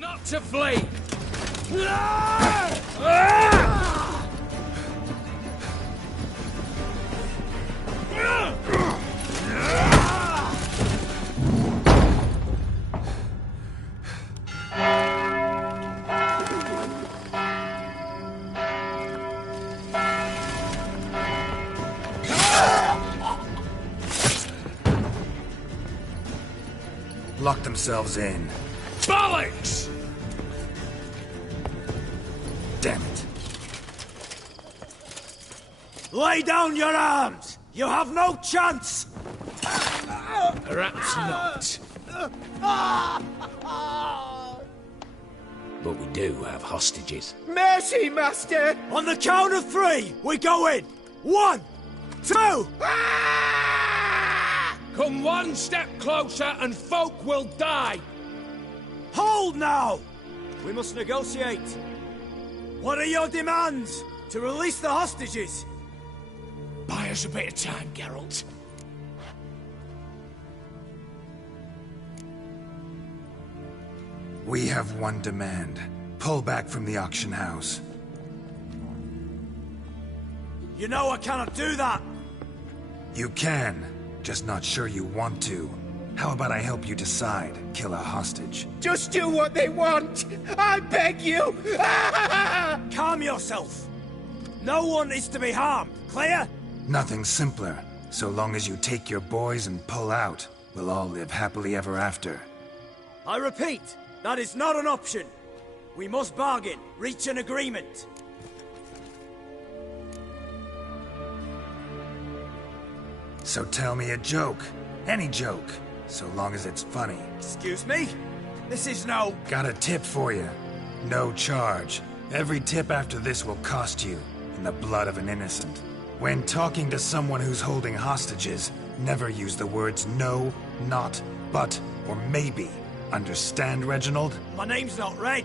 Not to flee! Lock themselves in. Bollocks! Damn it. Lay down your arms! You have no chance! Perhaps not. But we do have hostages. Mercy, Master! On the count of three, we go in! 1, 2! Come one step closer and folk will die! Hold now! We must negotiate. What are your demands? To release the hostages? Buy us a bit of time, Geralt. We have one demand. Pull back from the auction house. You know I cannot do that! You can, just not sure you want to. How about I help you decide, kill a hostage? Just do what they want! I beg you! Calm yourself! No one is to be harmed, clear? Nothing simpler. So long as you take your boys and pull out, we'll all live happily ever after. I repeat, that is not an option. We must bargain, reach an agreement. So tell me a joke. Any joke. So long as it's funny. Excuse me? This is no... Got a tip for you. No charge. Every tip after this will cost you, in the blood of an innocent. When talking to someone who's holding hostages, never use the words no, not, but, or maybe. Understand, Reginald? My name's not Reg.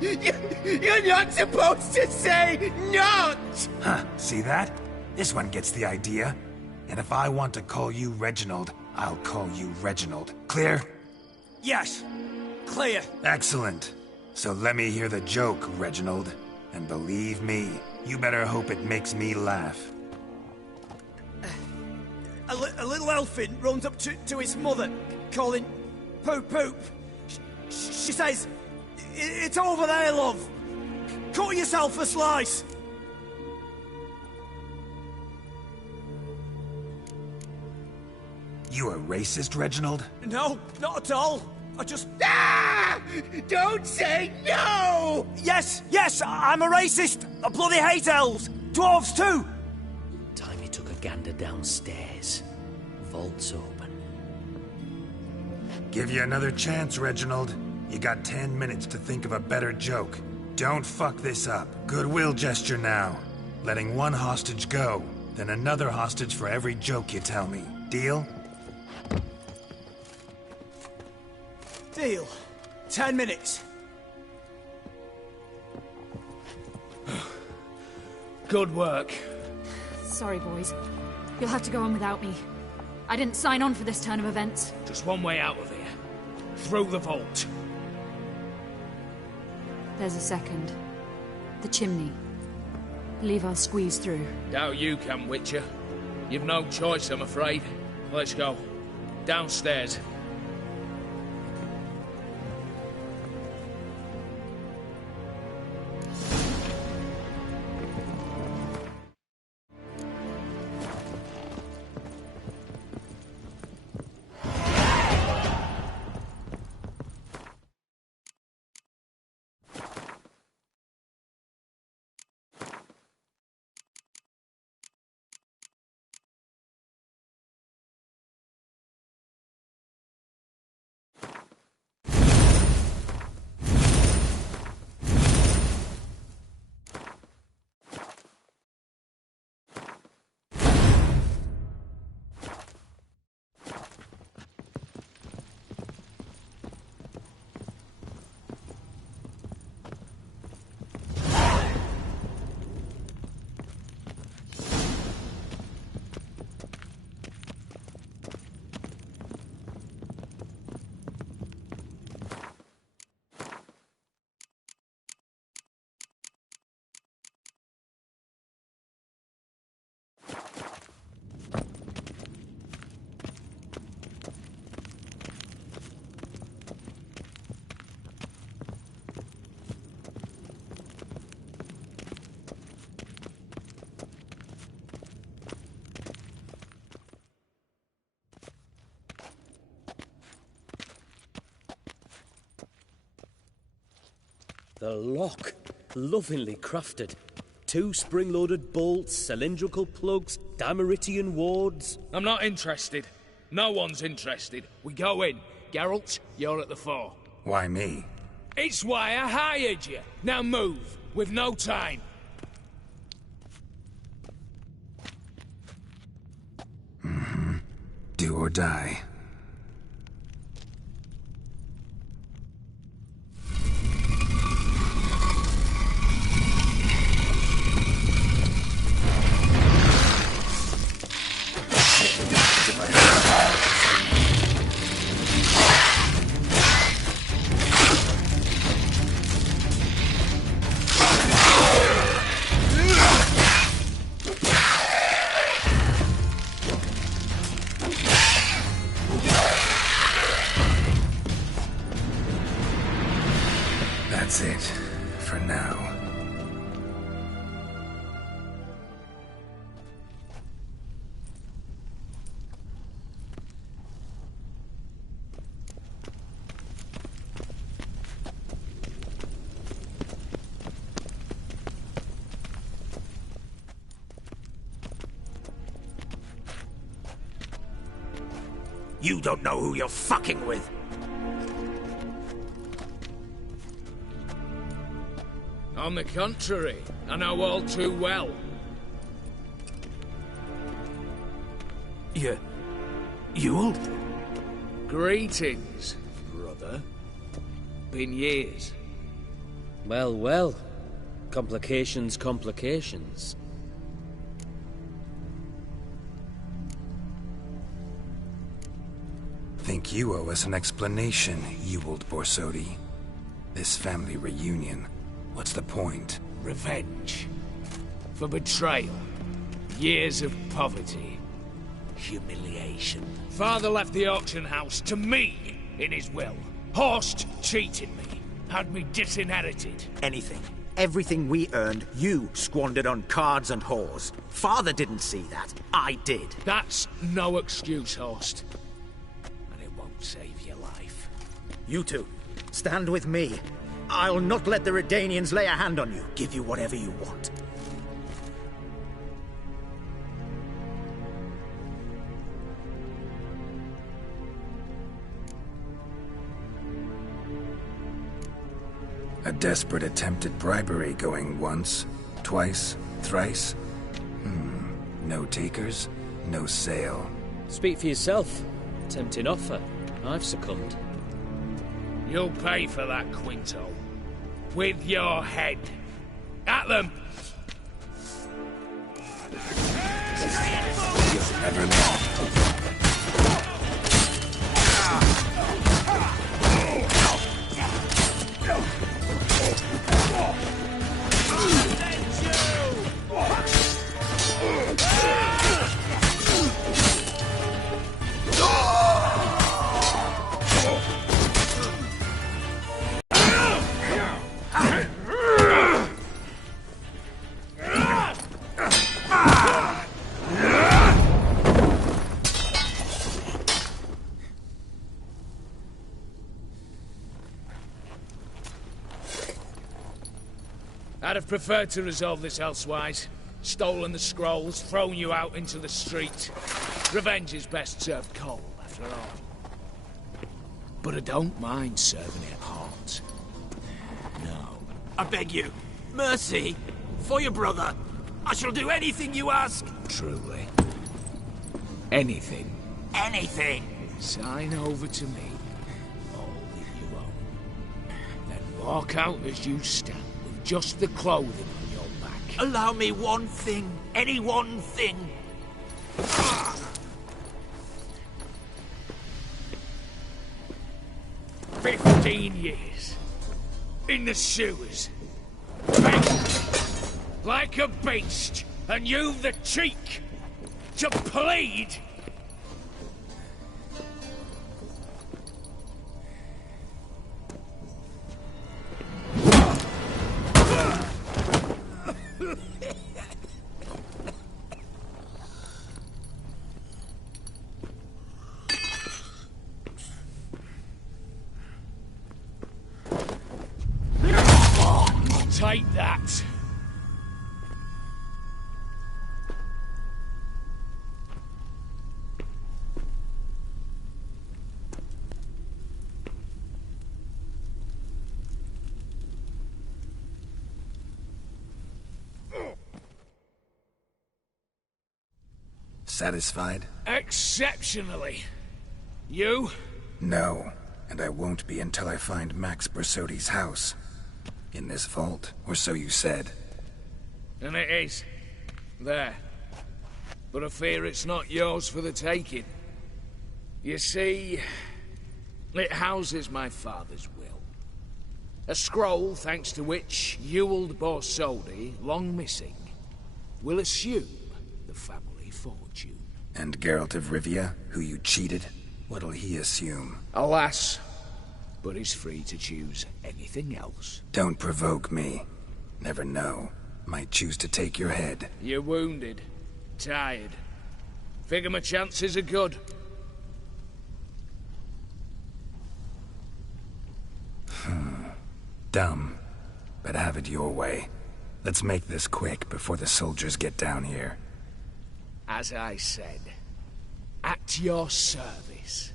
You're not supposed to say not! Huh, see that? This one gets the idea. And if I want to call you Reginald, I'll call you Reginald. Clear? Yes. Clear. Excellent. So let me hear the joke, Reginald. And believe me, you better hope it makes me laugh. A little elfin runs up to his mother, calling poop poop. She says, "It's over there, love. Cut yourself a slice." You a racist, Reginald? No, not at all. I just... Ah! Don't say no! Yes, I'm a racist. I bloody hate elves. Dwarves too. Time he took a gander downstairs. Vault's open. Give you another chance, Reginald. You got 10 minutes to think of a better joke. Don't fuck this up. Goodwill gesture now. Letting one hostage go, then another hostage for every joke you tell me. Deal? Deal. 10 minutes. Good work. Sorry, boys. You'll have to go on without me. I didn't sign on for this turn of events. Just one way out of here. Through the vault. There's a second. The chimney. Believe I'll squeeze through. Doubt you can, Witcher. You've no choice, I'm afraid. Let's go. Downstairs. The lock. Lovingly crafted. 2 spring-loaded bolts, cylindrical plugs, Dameritian wards. I'm not interested. No one's interested. We go in. Geralt, you're at the fore. Why me? It's why I hired you. Now move. We've no time. Do or die. That's it, for now. You don't know who you're fucking with. On the contrary, I know all too well. You'll? Greetings, brother. Been years. Well, well. Complications, complications. Think you owe us an explanation, you old Borsodi. This family reunion. What's the point? Revenge. For betrayal. Years of poverty. Humiliation. Father left the auction house to me in his will. Horst cheated me. Had me disinherited. Anything. Everything we earned, you squandered on cards and whores. Father didn't see that. I did. That's no excuse, Horst. And it won't save your life. You two, stand with me. I'll not let the Redanians lay a hand on you. Give you whatever you want. A desperate attempt at bribery going once, twice, thrice. No takers, no sale. Speak for yourself. Tempting offer. I've succumbed. You'll pay for that, Quinto. With your head. At them! You'll never know. I'd have preferred to resolve this elsewise. Stolen the scrolls, thrown you out into the street. Revenge is best served cold, after all. But I don't mind serving it hot. No. I beg you, mercy, for your brother. I shall do anything you ask. Truly. Anything. Anything. Sign over to me all that you own. Then walk out as you stand with just the clothing on your back. Allow me one thing. Any one thing. 15 years. In the sewers. Begging like a beast. And you've the cheek to plead. Take that. Satisfied? Exceptionally. You? No, and I won't be until I find Max Bersodi's house. In this vault, or so you said. And it is. There. But I fear it's not yours for the taking. You see, it houses my father's will. A scroll thanks to which Ewald Borsodi, long missing, will assume the family fortune. And Geralt of Rivia, who you cheated, what'll he assume? Alas, but he's free to choose anything else. Don't provoke me. Never know. Might choose to take your head. You're wounded. Tired. Figure my chances are good. Dumb. But have it your way. Let's make this quick before the soldiers get down here. As I said, at your service,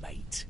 mate.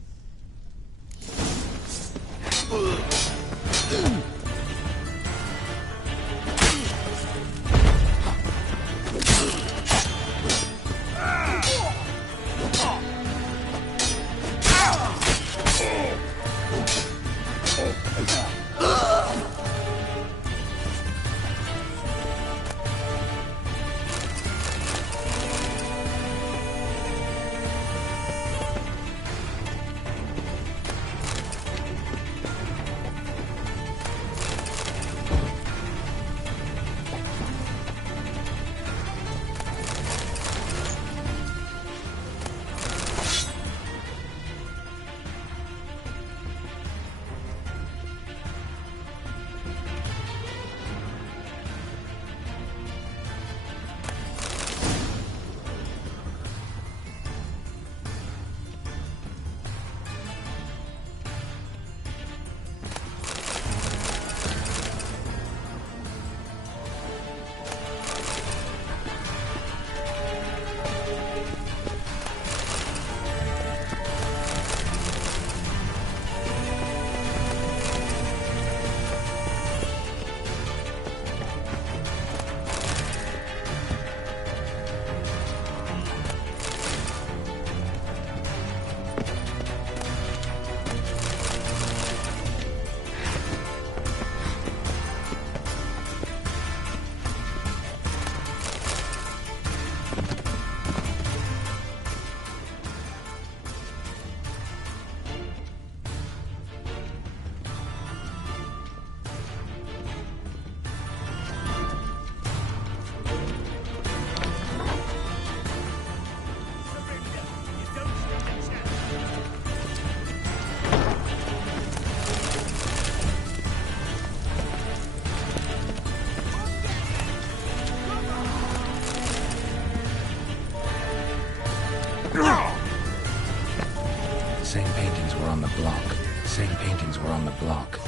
Same paintings were on the block. Same paintings were on the block.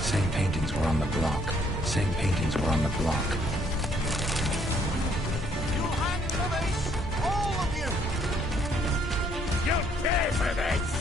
Same paintings were on the block. Same paintings were on the block. You'll pay for this!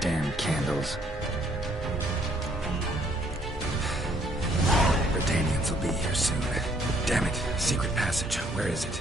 Damn candles. Britannians will be here soon. Damn it. Secret passage. Where is it?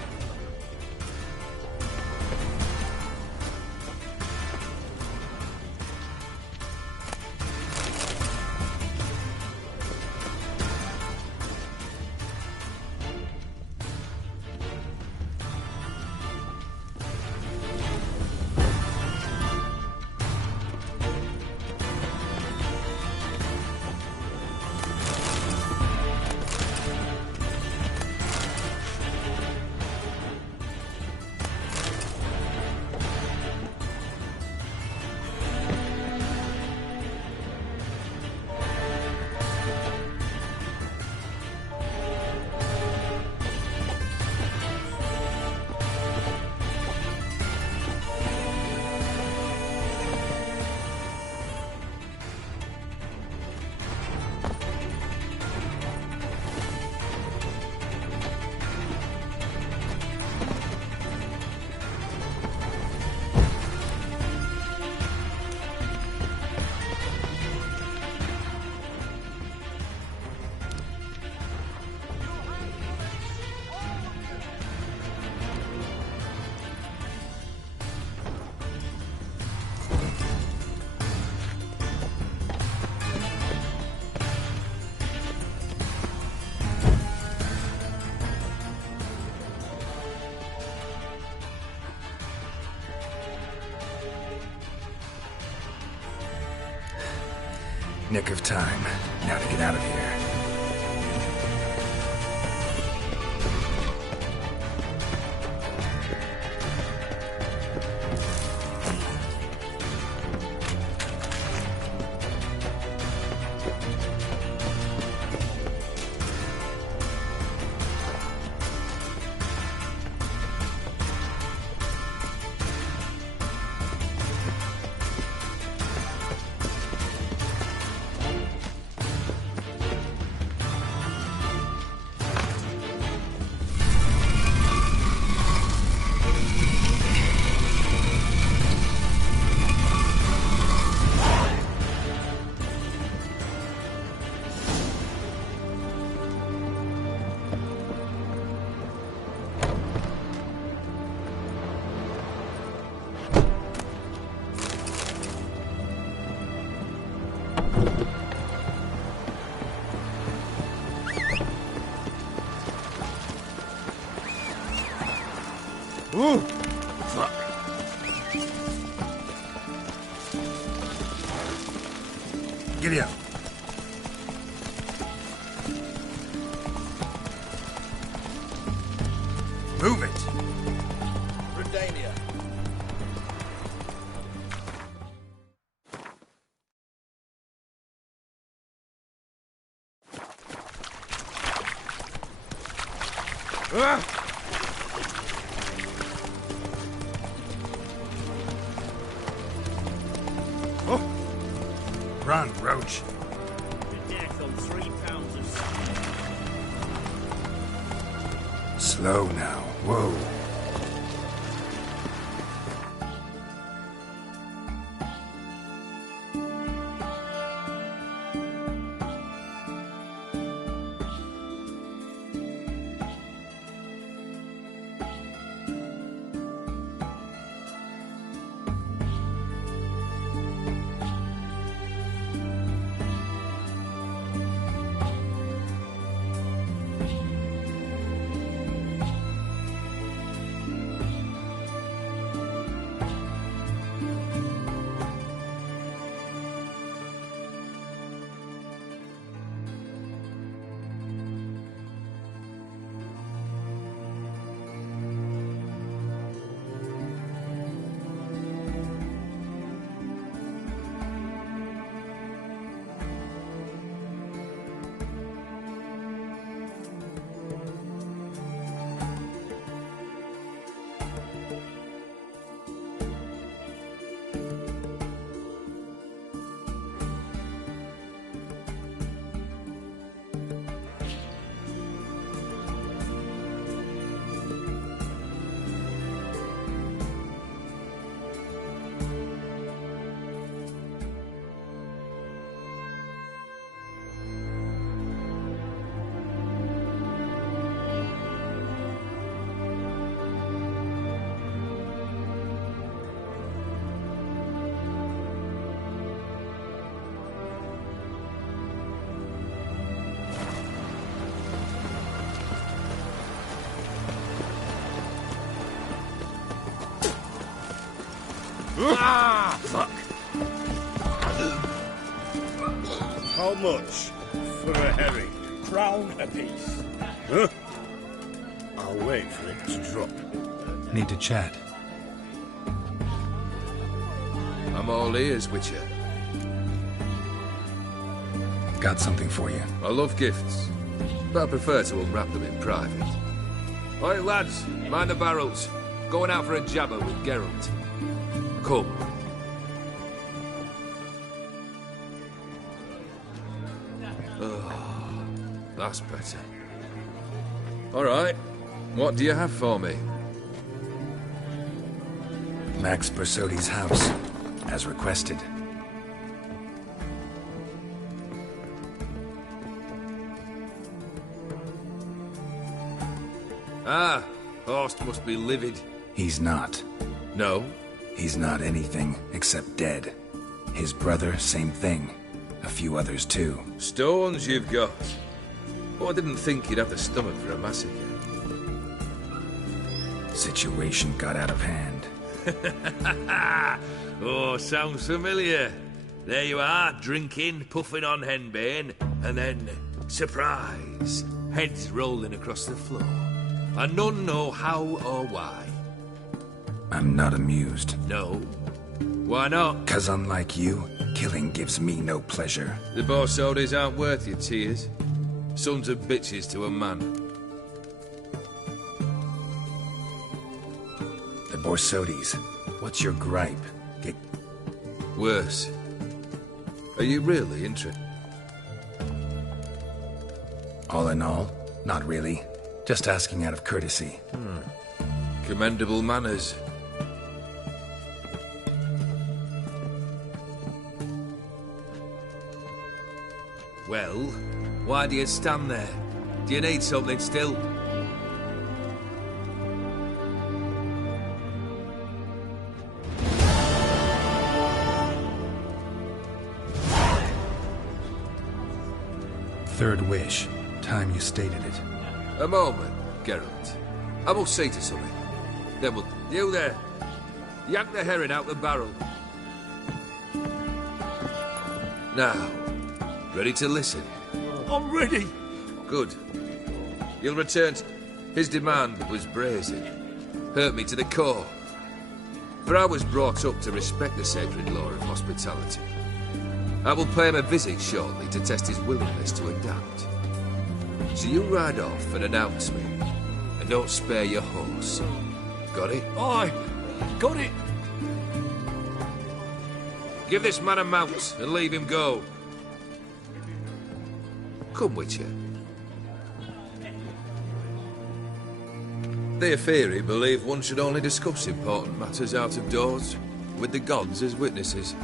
Nick of time. Now to get out of here. Ooh! Fuck. Giddy up. Move it! Redania. Run, Roach. Your death on 3 pounds of... Slow now. Whoa. Ah! Fuck. How much for a herring? Crown apiece. Huh? I'll wait for it to drop. Need to chat. I'm all ears, Witcher. Got something for you. I love gifts, but I prefer to unwrap them in private. Oi, lads, mind the barrels. Going out for a jabber with Geralt. Come. Oh, that's better. All right, what do you have for me? Max Bersodi's house, as requested. Ah, Horst must be livid. He's not. No? He's not anything except dead. His brother, same thing. A few others too. Stones you've got. Oh, I didn't think you'd have the stomach for a massacre. Situation got out of hand. Oh, sounds familiar. There you are, drinking, puffing on henbane, and then, surprise, heads rolling across the floor. And none know how or why. I'm not amused. No. Why not? 'Cause unlike you, killing gives me no pleasure. The Borsodis aren't worth your tears. Sons of bitches to a man. The Borsodis, what's your gripe? Worse. Are you really interested? All in all, not really. Just asking out of courtesy. Commendable manners. Well, why do you stand there? Do you need something still? Third wish. Time you stated it. A moment, Geralt. I must see to something. Then we'll... You there! Yank the herring out the barrel. Now, ready to listen? I'm ready. Good. You'll return to... His demand was brazen. Hurt me to the core. For I was brought up to respect the sacred law of hospitality. I will pay him a visit shortly to test his willingness to adapt. So you ride off and announce me. And don't spare your horse. Got it? Aye, got it. Give this man a mount and leave him go. Come, Witcher. The Aetheri believe one should only discuss important matters out of doors, with the gods as witnesses.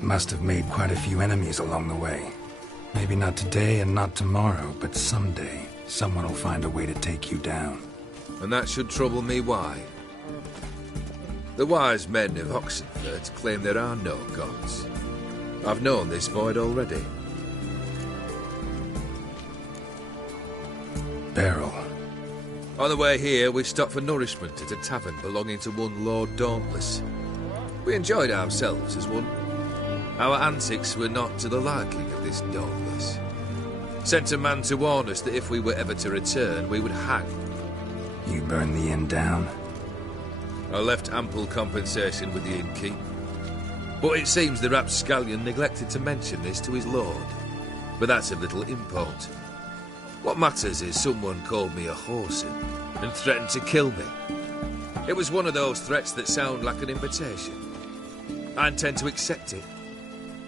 Must have made quite a few enemies along the way. Maybe not today and not tomorrow, but someday, someone will find a way to take you down. And that should trouble me why. The wise men of Oxenfurt claim there are no gods. I've known this void already. Beryl. On the way here, we stopped for nourishment at a tavern belonging to one Lord Dauntless. We enjoyed ourselves as one. Our antics were not to the liking of this Dauntless. Sent a man to warn us that if we were ever to return, we would hang. You burned the inn down? I left ample compensation with the innkeep. But it seems the rapscallion neglected to mention this to his lord. But that's of little import. What matters is someone called me a whoreson and threatened to kill me. It was one of those threats that sound like an invitation. I intend to accept it.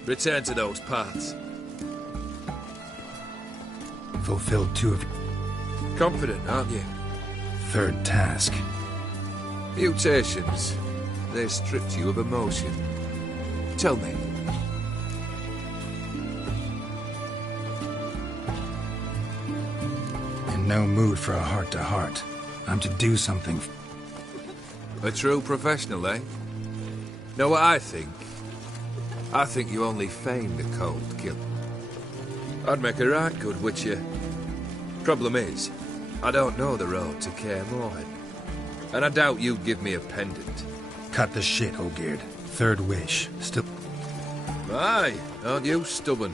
Return to those parts. Fulfilled two of... Confident, aren't you? Third task. Mutations. They stripped you of emotion. Tell me. In no mood for a heart-to-heart. I'm to do something... A true professional, eh? Know what I think? I think you only feign the cold kill. I'd make a right good witcher. Problem is, I don't know the road to Kaer Morhen. And I doubt you'd give me a pendant. Cut the shit, Olgierd. Third wish. Still... Aye, aren't you stubborn?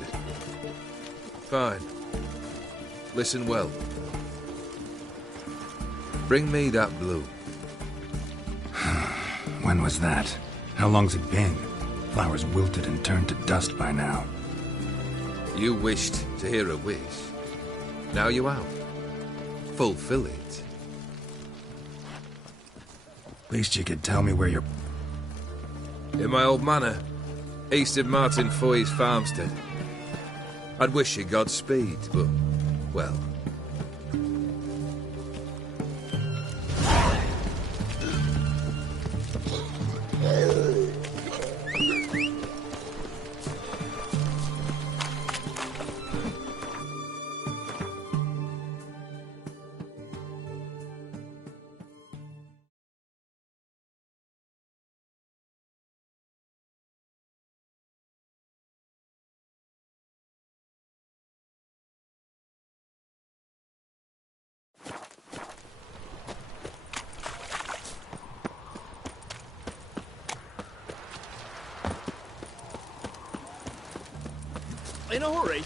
Fine. Listen well. Bring me that blue. When was that? How long's it been? Flowers wilted and turned to dust by now. You wished to hear a wish. Now you have. Fulfill it. Least you could tell me where you're... In my old manor, east of Martin Foy's farmstead. I'd wish you Godspeed, but, well, in a hurry.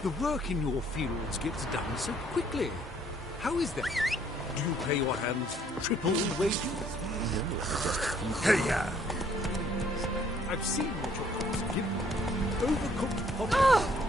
The work in your fields gets done so quickly. How is that? Do you pay your hands triple wages? Hey-ya! I've seen what your crops give you. Overcooked poppers.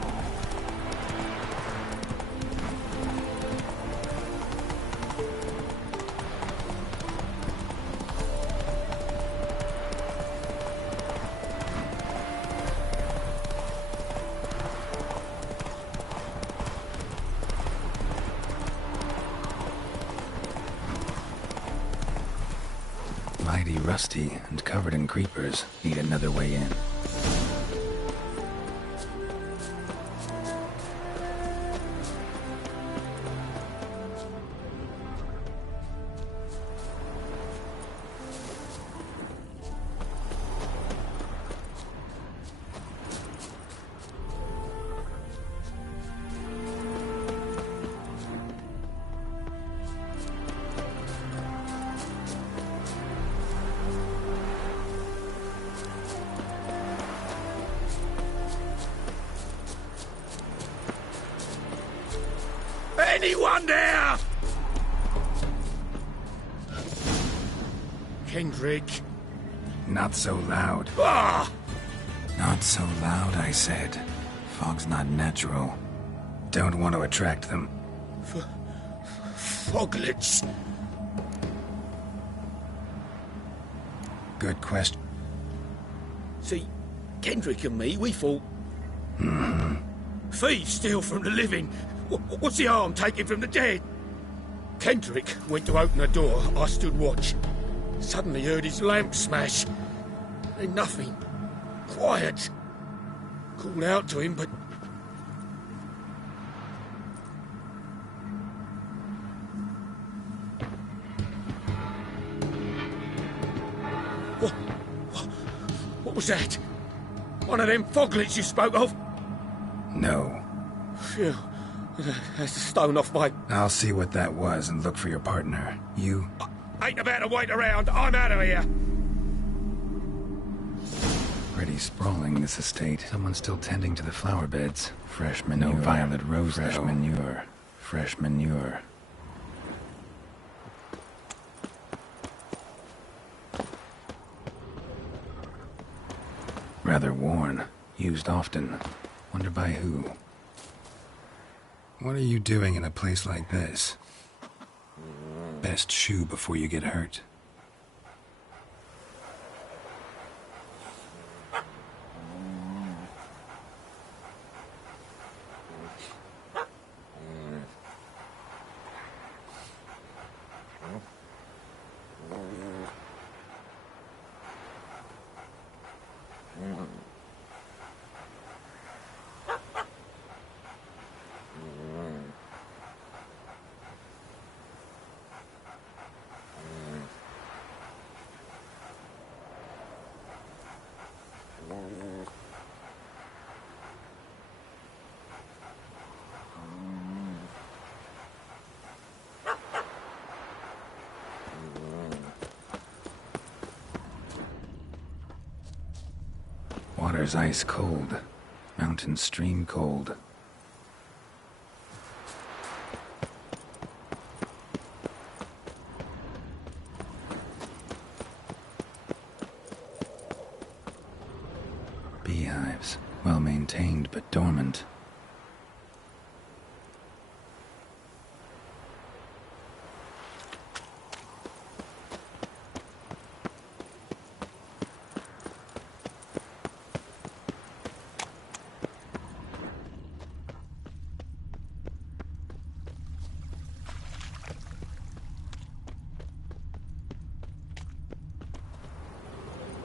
Mighty rusty and covered in creepers. Need another way in. Anyone there? Kendrick. Not so loud. Ah! Not so loud, I said. Fog's not natural. Don't want to attract them. Foglets. Good question. See, Kendrick and me, we thought... Thieves steal from the living. What's the harm taking from the dead? Kendrick went to open the door. I stood watch. Suddenly heard his lamp smash. Then nothing. Quiet. Called out to him, but... What was that? One of them foglets you spoke of? No. Phew. That's a stone off my... I'll see what that was and look for your partner. You? Ain't about to wait around. I'm out of here. Pretty sprawling, this estate. Someone's still tending to the flower beds. Fresh manure. No violet rose, fresh though. Manure. Fresh manure. Rather worn. Used often. Wonder by who. What are you doing in a place like this? Best shoe before you get hurt. Water's ice cold. Mountain stream cold. Beehives. Well maintained but dormant.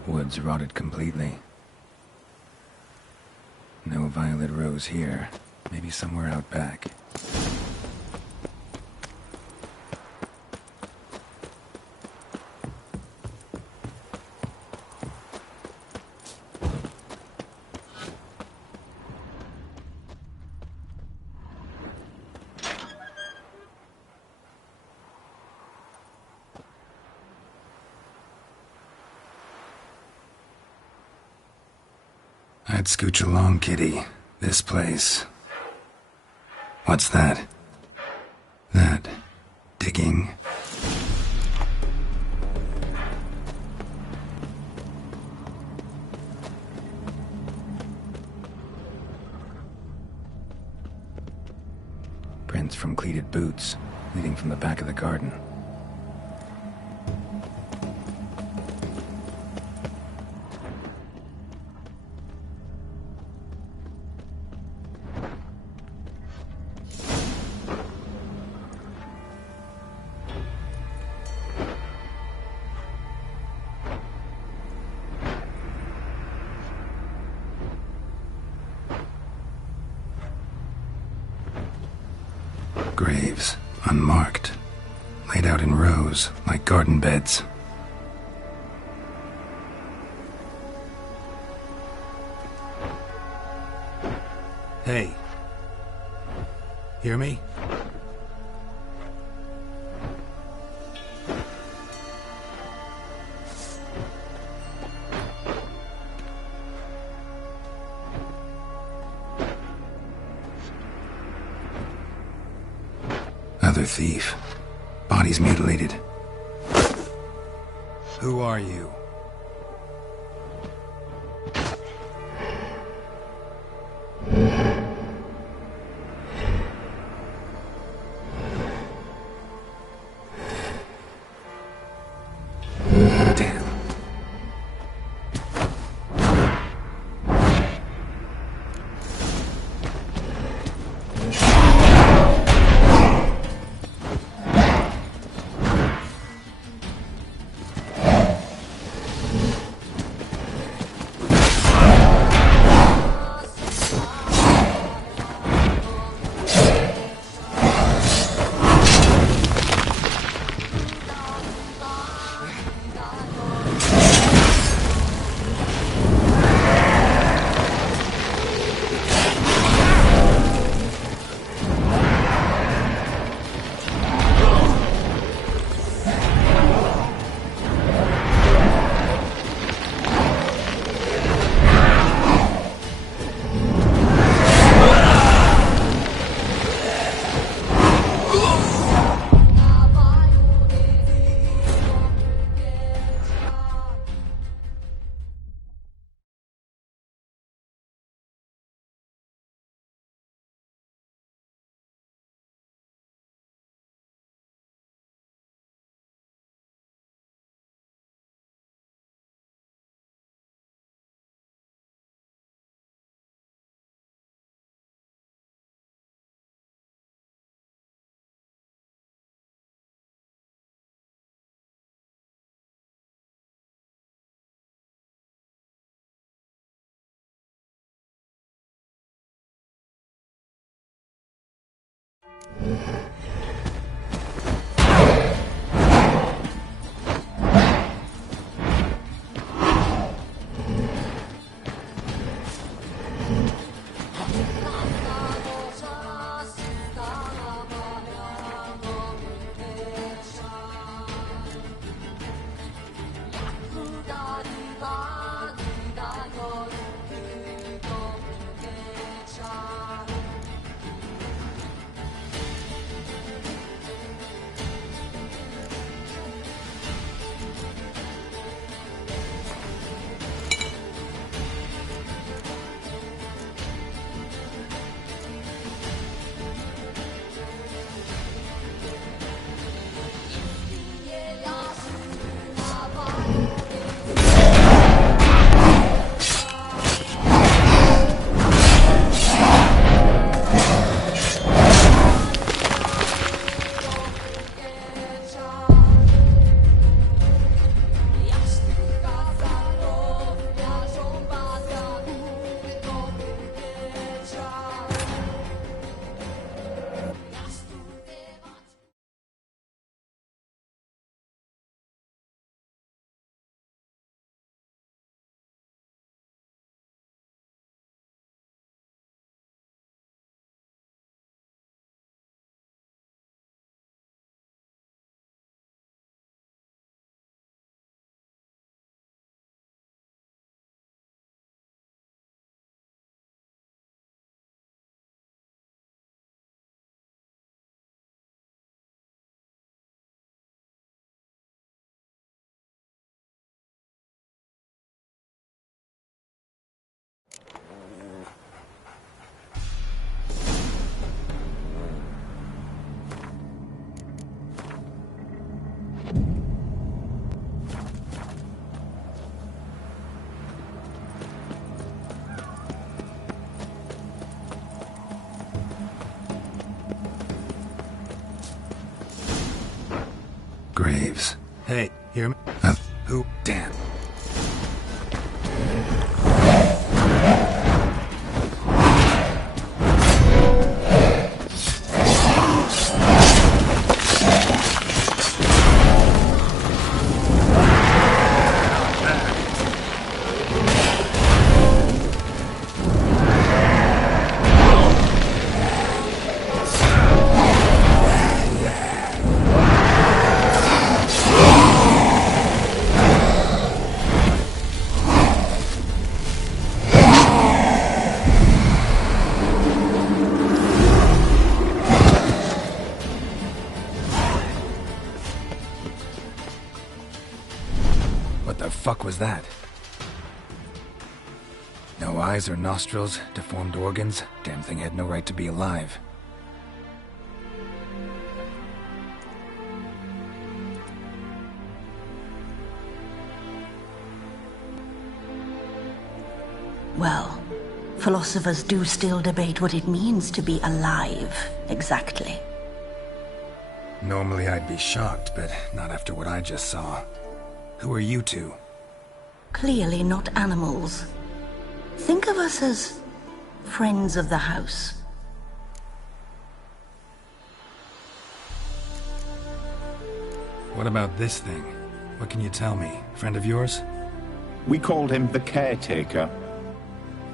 Woods rotted completely. No violet rose here. Maybe somewhere out back. I'd scooch along, kitty. This place. What's that? That. Digging. Prints from cleated boots, leading from the back of the garden. Graves, unmarked, laid out in rows like garden beds. Hey. Hear me? Another thief. Body's mutilated. Who are you? Damn. Hey, hear me? Who? Damn. What the fuck was that? No eyes or nostrils, deformed organs. Damn thing had no right to be alive. Well, philosophers do still debate what it means to be alive, exactly. Normally I'd be shocked, but not after what I just saw. Who are you two? Clearly not animals. Think of us as friends of the house. What about this thing? What can you tell me? Friend of yours? We called him the Caretaker.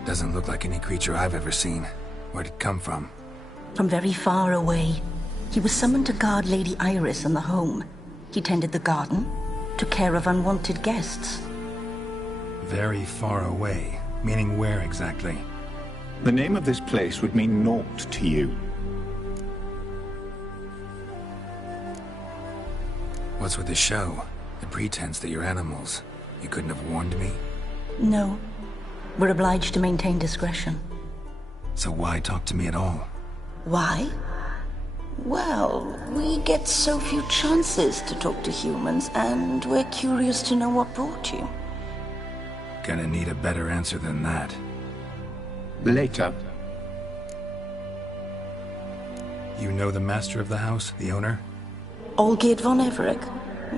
Doesn't look like any creature I've ever seen. Where'd it come from? From very far away. He was summoned to guard Lady Iris and the home. He tended the garden, took care of unwanted guests. Very far away. Meaning where exactly? The name of this place would mean naught to you. What's with the show? The pretense that you're animals. You couldn't have warned me? No. We're obliged to maintain discretion. So why talk to me at all? Why? Well, we get so few chances to talk to humans, and we're curious to know what brought you. Gonna need a better answer than that. Later. You know the master of the house, the owner? Olgierd von Everec?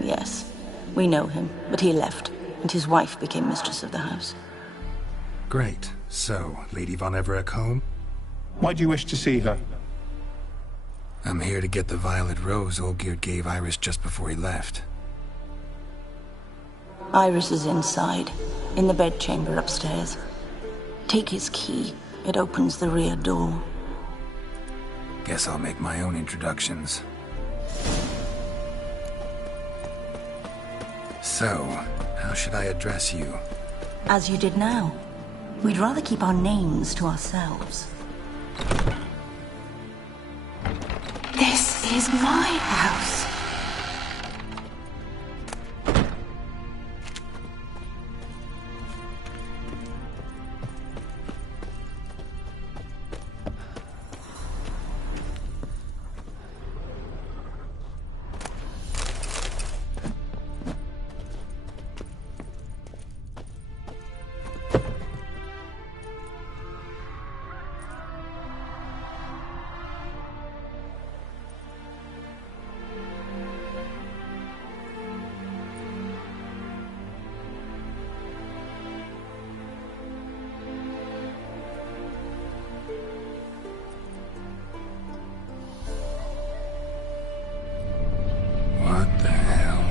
Yes. We know him, but he left, and his wife became mistress of the house. Great. So, Lady von Everec home? Why do you wish to see her? I'm here to get the violet rose Olgierd gave Iris just before he left. Iris is inside, in the bedchamber upstairs. Take his key. It opens the rear door. Guess I'll make my own introductions. So, how should I address you? As you did now. We'd rather keep our names to ourselves. This is my house. What the hell?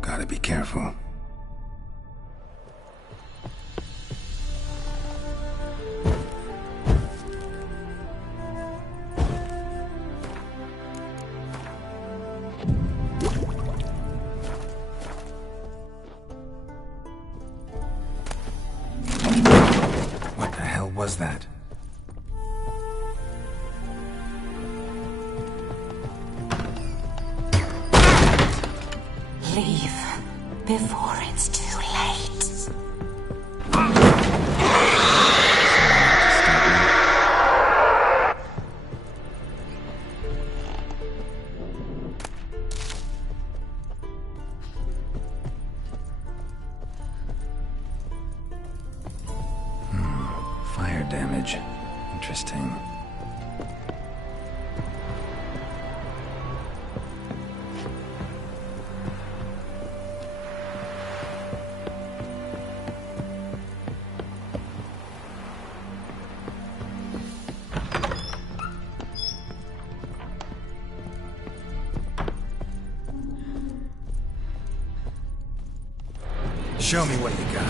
Gotta be careful. What the hell was that? Leave before it's too late. Interesting. Show me what you got.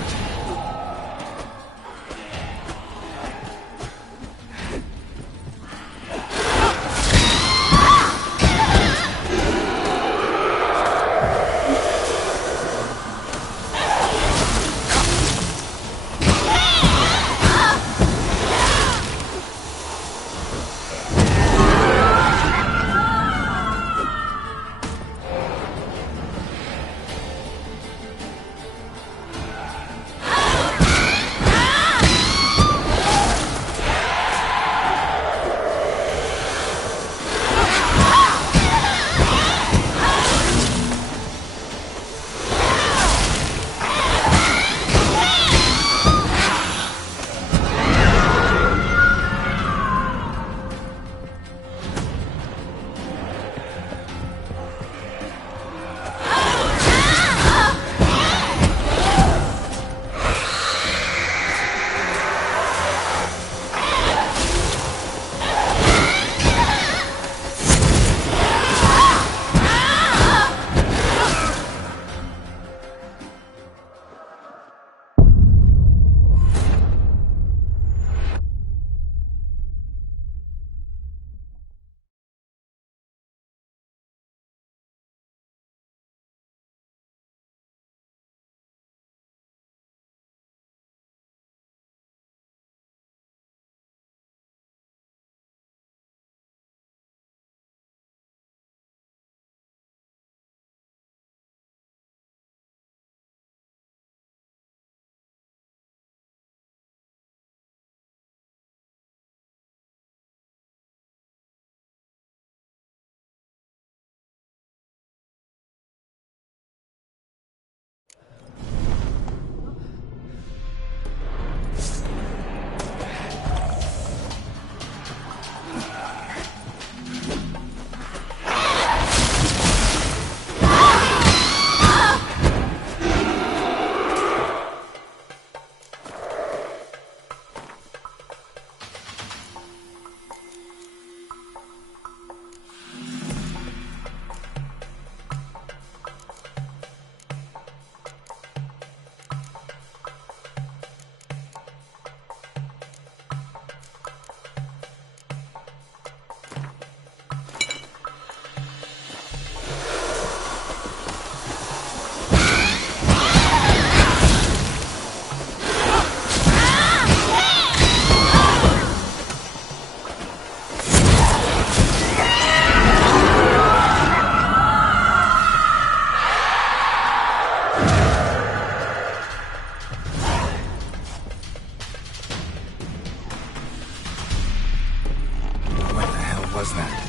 Was that?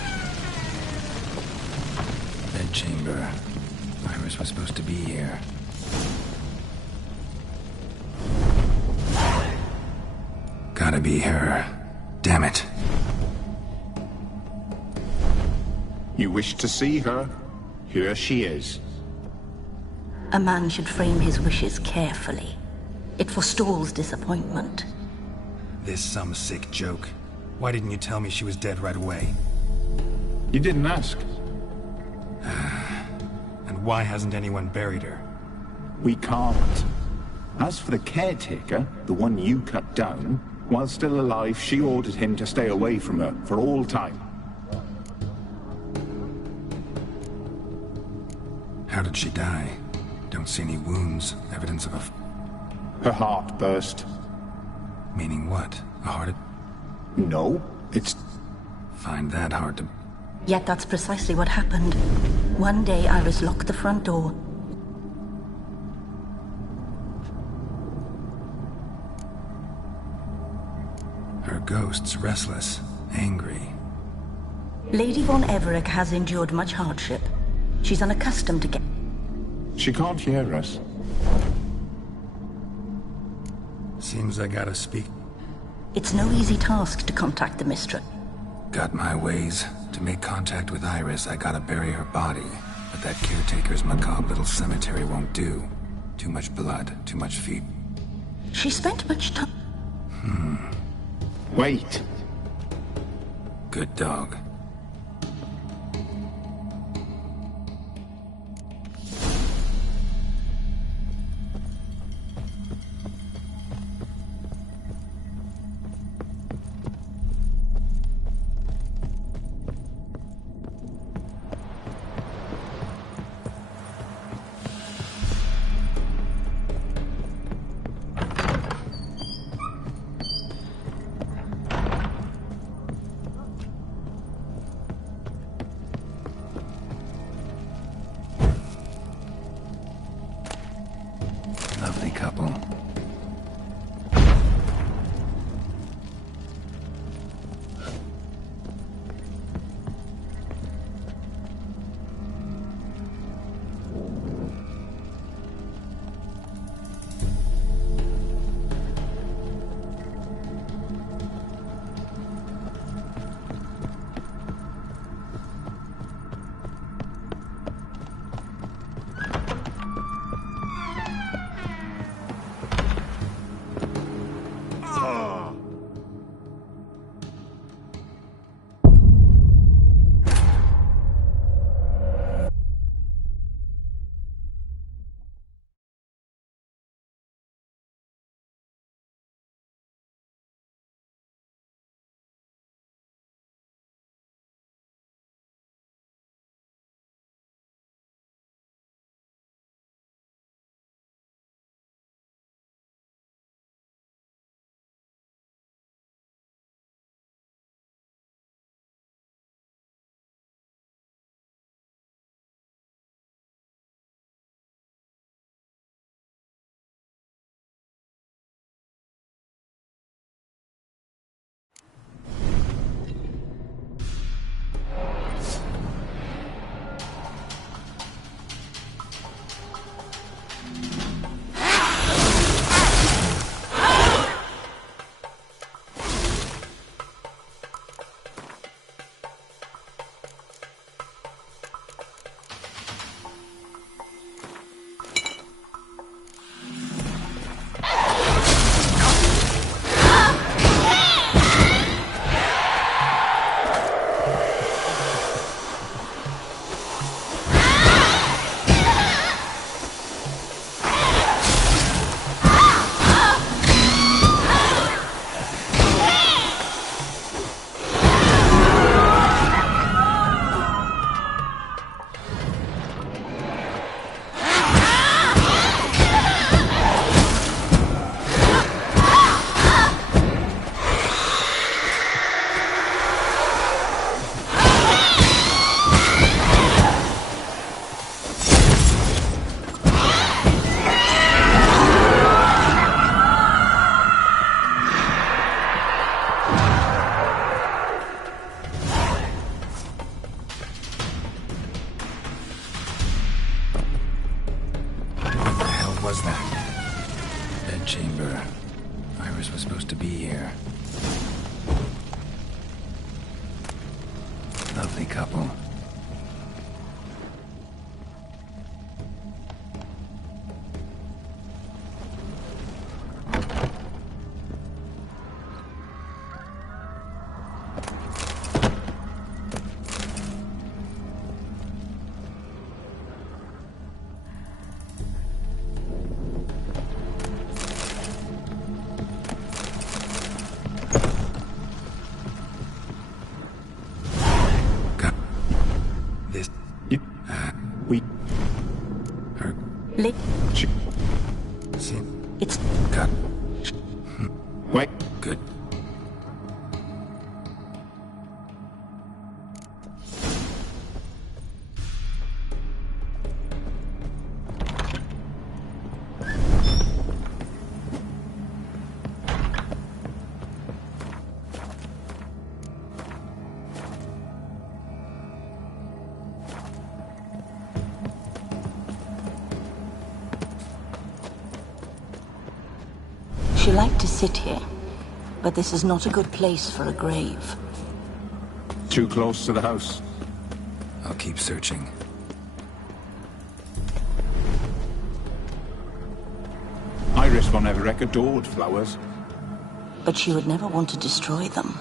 Bedchamber. Iris was supposed to be here. Gotta be her. Damn it. You wish to see her? Here she is. A man should frame his wishes carefully. It forestalls disappointment. This some sick joke. Why didn't you tell me she was dead right away? You didn't ask. And why hasn't anyone buried her? We can't. As for the caretaker, the one you cut down, while still alive, she ordered him to stay away from her for all time. How did she die? Don't see any wounds, evidence of a... Her heart burst. Meaning what? A heart... No, it's... Find that hard to... Yet that's precisely what happened. One day, Iris locked the front door. Her ghost's restless, angry. Lady von Everett has endured much hardship. She's unaccustomed to get... She can't hear us. Seems I gotta speak. It's no easy task to contact the mistress. Got my ways. To make contact with Iris, I gotta bury her body. But that caretaker's macabre little cemetery won't do. Too much blood, too much feet. She spent much time... Wait. Good dog. Lovely couple. Was that? Bed chamber. Iris was supposed to be here. Lovely couple. It's... Cut. Wait. Good. She liked to sit here, But this is not a good place for a grave. Too close to the house. I'll keep searching. Iris von Everec adored flowers. But she would never want to destroy them.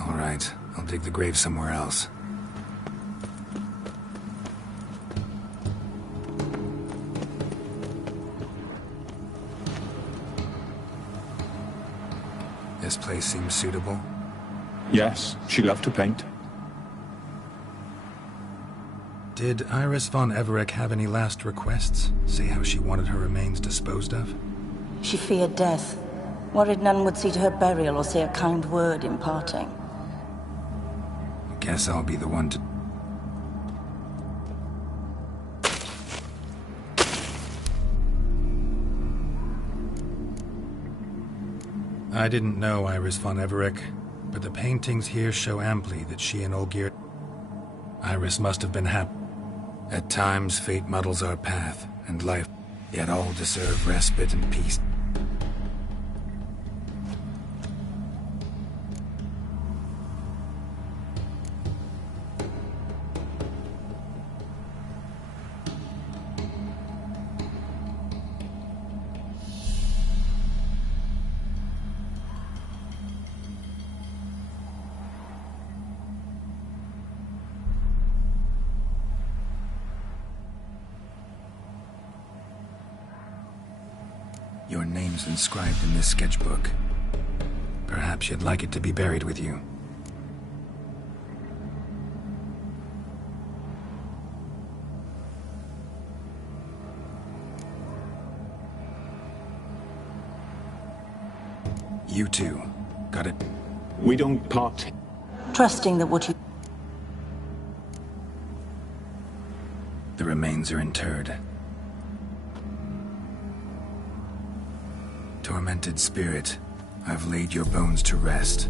All right, I'll dig the grave somewhere else. This place seems suitable. Yes, she loved to paint. Did Iris von Everec have any last requests? Say how she wanted her remains disposed of? She feared death. Worried none would see to her burial or say a kind word in parting. Guess I'll be the one to... I didn't know Iris von Everec, but the paintings here show amply that she and Olgierd... Iris must have been happy. At times, fate muddles our path and life, yet all deserve respite and peace. Your name's inscribed in this sketchbook. Perhaps you'd like it to be buried with you. You two. Got it? We don't part. Trusting that what you... The remains are interred. Tormented spirit, I've laid your bones to rest.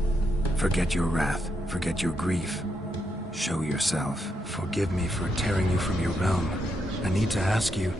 Forget your wrath, forget your grief. Show yourself. Forgive me for tearing you from your realm. I need to ask you...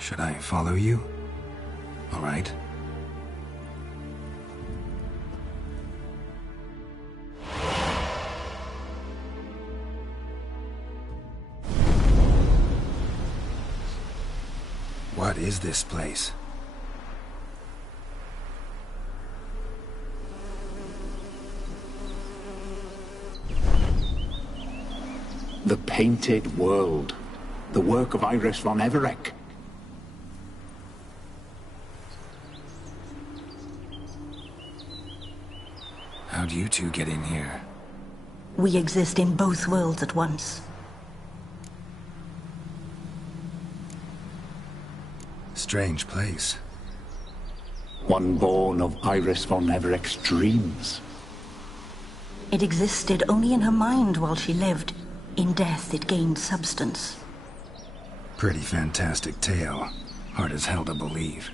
Should I follow you? All right. What is this place? The Painted World. The work of Iris von Everec. How'd you two get in here? We exist in both worlds at once. Strange place. One born of Iris von Everec's dreams. It existed only in her mind while she lived. In death, it gained substance. Pretty fantastic tale. Hard as hell to believe.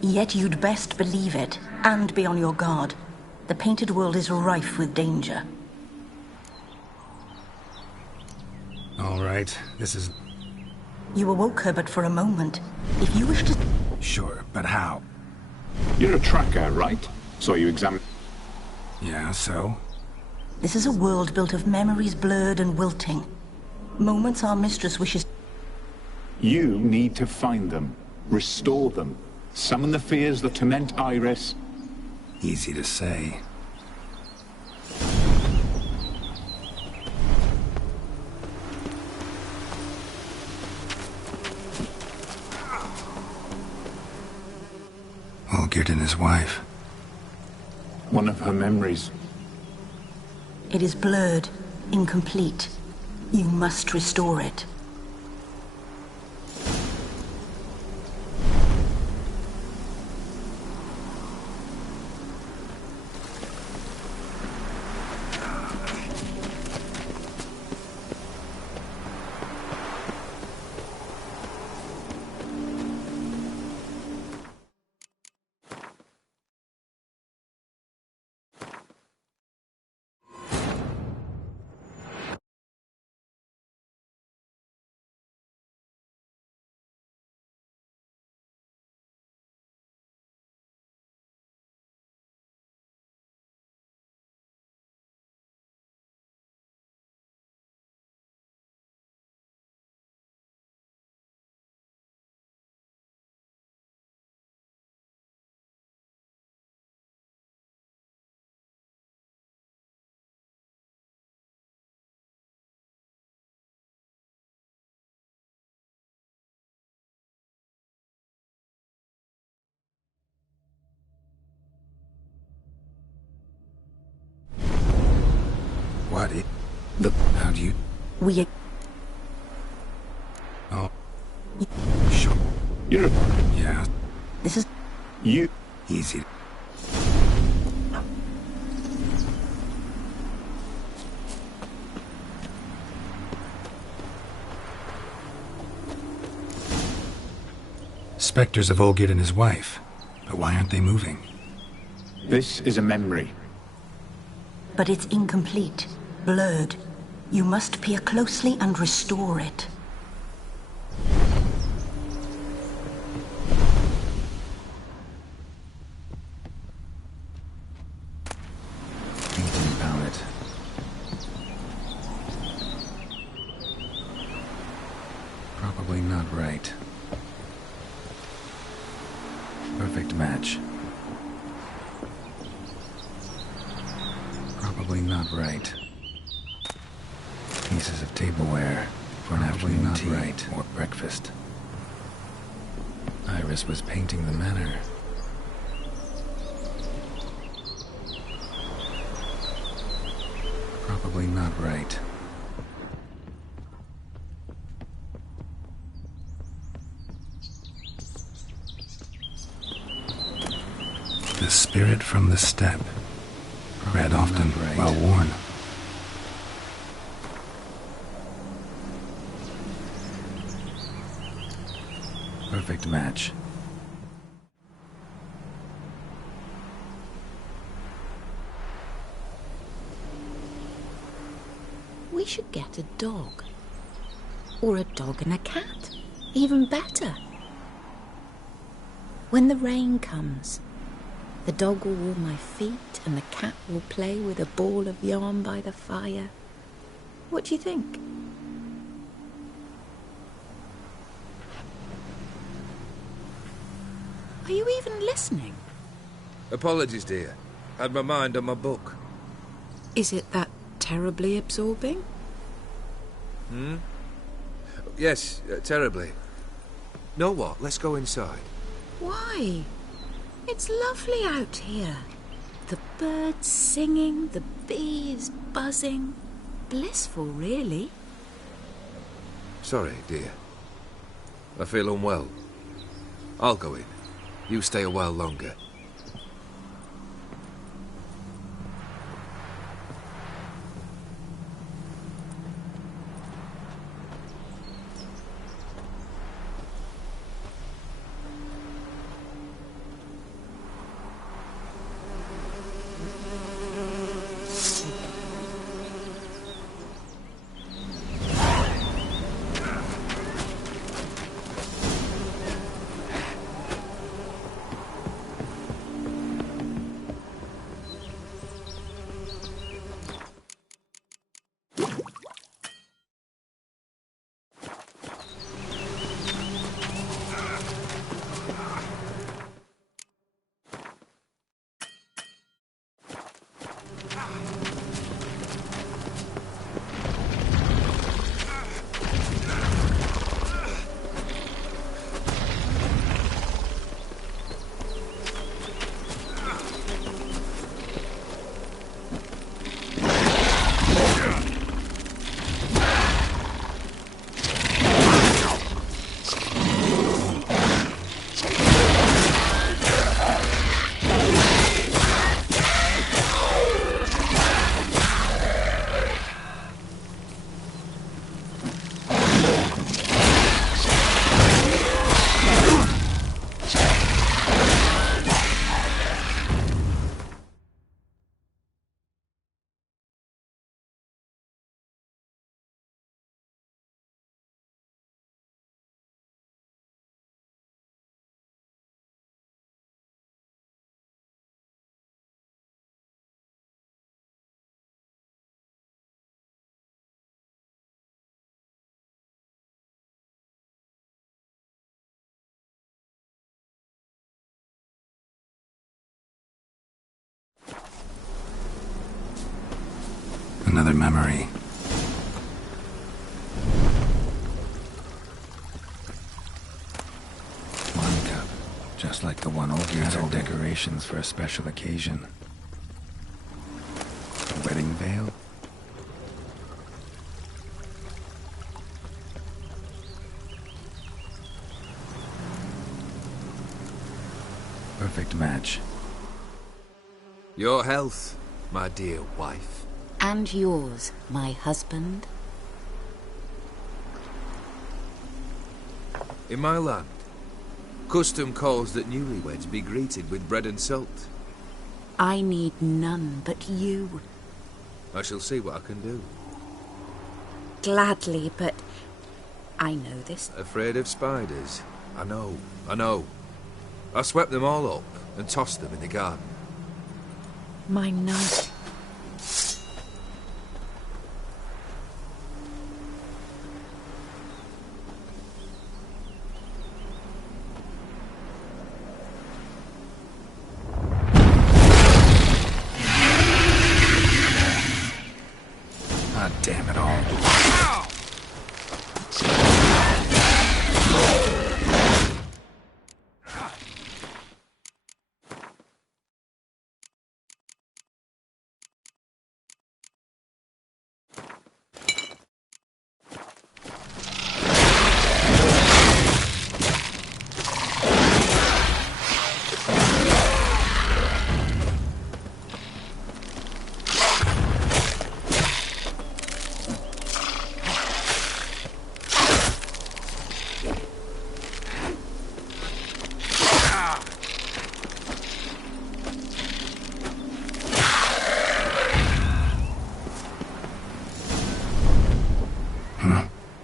Yet you'd best believe it, and be on your guard. The Painted World is rife with danger. All right, this is... You awoke her but for a moment. If you wish to... Sure, but how? You're a tracker, right? So you examine... Yeah, so? This is a world built of memories blurred and wilting. Moments our mistress wishes... You need to find them, restore them, summon the fears that torment Iris. Easy to say. Olgierd his wife. One of her memories. It is blurred, incomplete. You must restore it. What? How do you... We... Oh. Sure. You're... Yeah. This is... You... Easy. Spectres of Olgerd and his wife. But why aren't they moving? This is a memory. But it's incomplete, blurred. You must peer closely and restore it. Painting palette. Probably not right. Perfect match. Probably not right. Pieces of tableware for an afternoon tea right. Or breakfast. Iris was painting the manor. Probably not right. The spirit from the steppe. Read often, right. Well worn. Perfect match. We should get a dog. Or a dog and a cat. Even better. When the rain comes, the dog will warm my feet and the cat will play with a ball of yarn by the fire. What do you think? Are you even listening? Apologies, dear. Had my mind on my book. Is it that terribly absorbing? Hmm? Yes, terribly. Know what? Let's go inside. Why? It's lovely out here. The birds singing, the bees buzzing. Blissful, really. Sorry, dear. I feel unwell. I'll go in. You stay a while longer. Another memory. Wine cup, just like the one Olgier's holding. Decorations for a special occasion. A wedding veil? Perfect match. Your health, my dear wife. And yours, my husband. In my land, custom calls that newlyweds be greeted with bread and salt. I need none but you. I shall see what I can do. Gladly, but I know this. Afraid of spiders? I know. I swept them all up and tossed them in the garden. My knight. Ah, damn it all.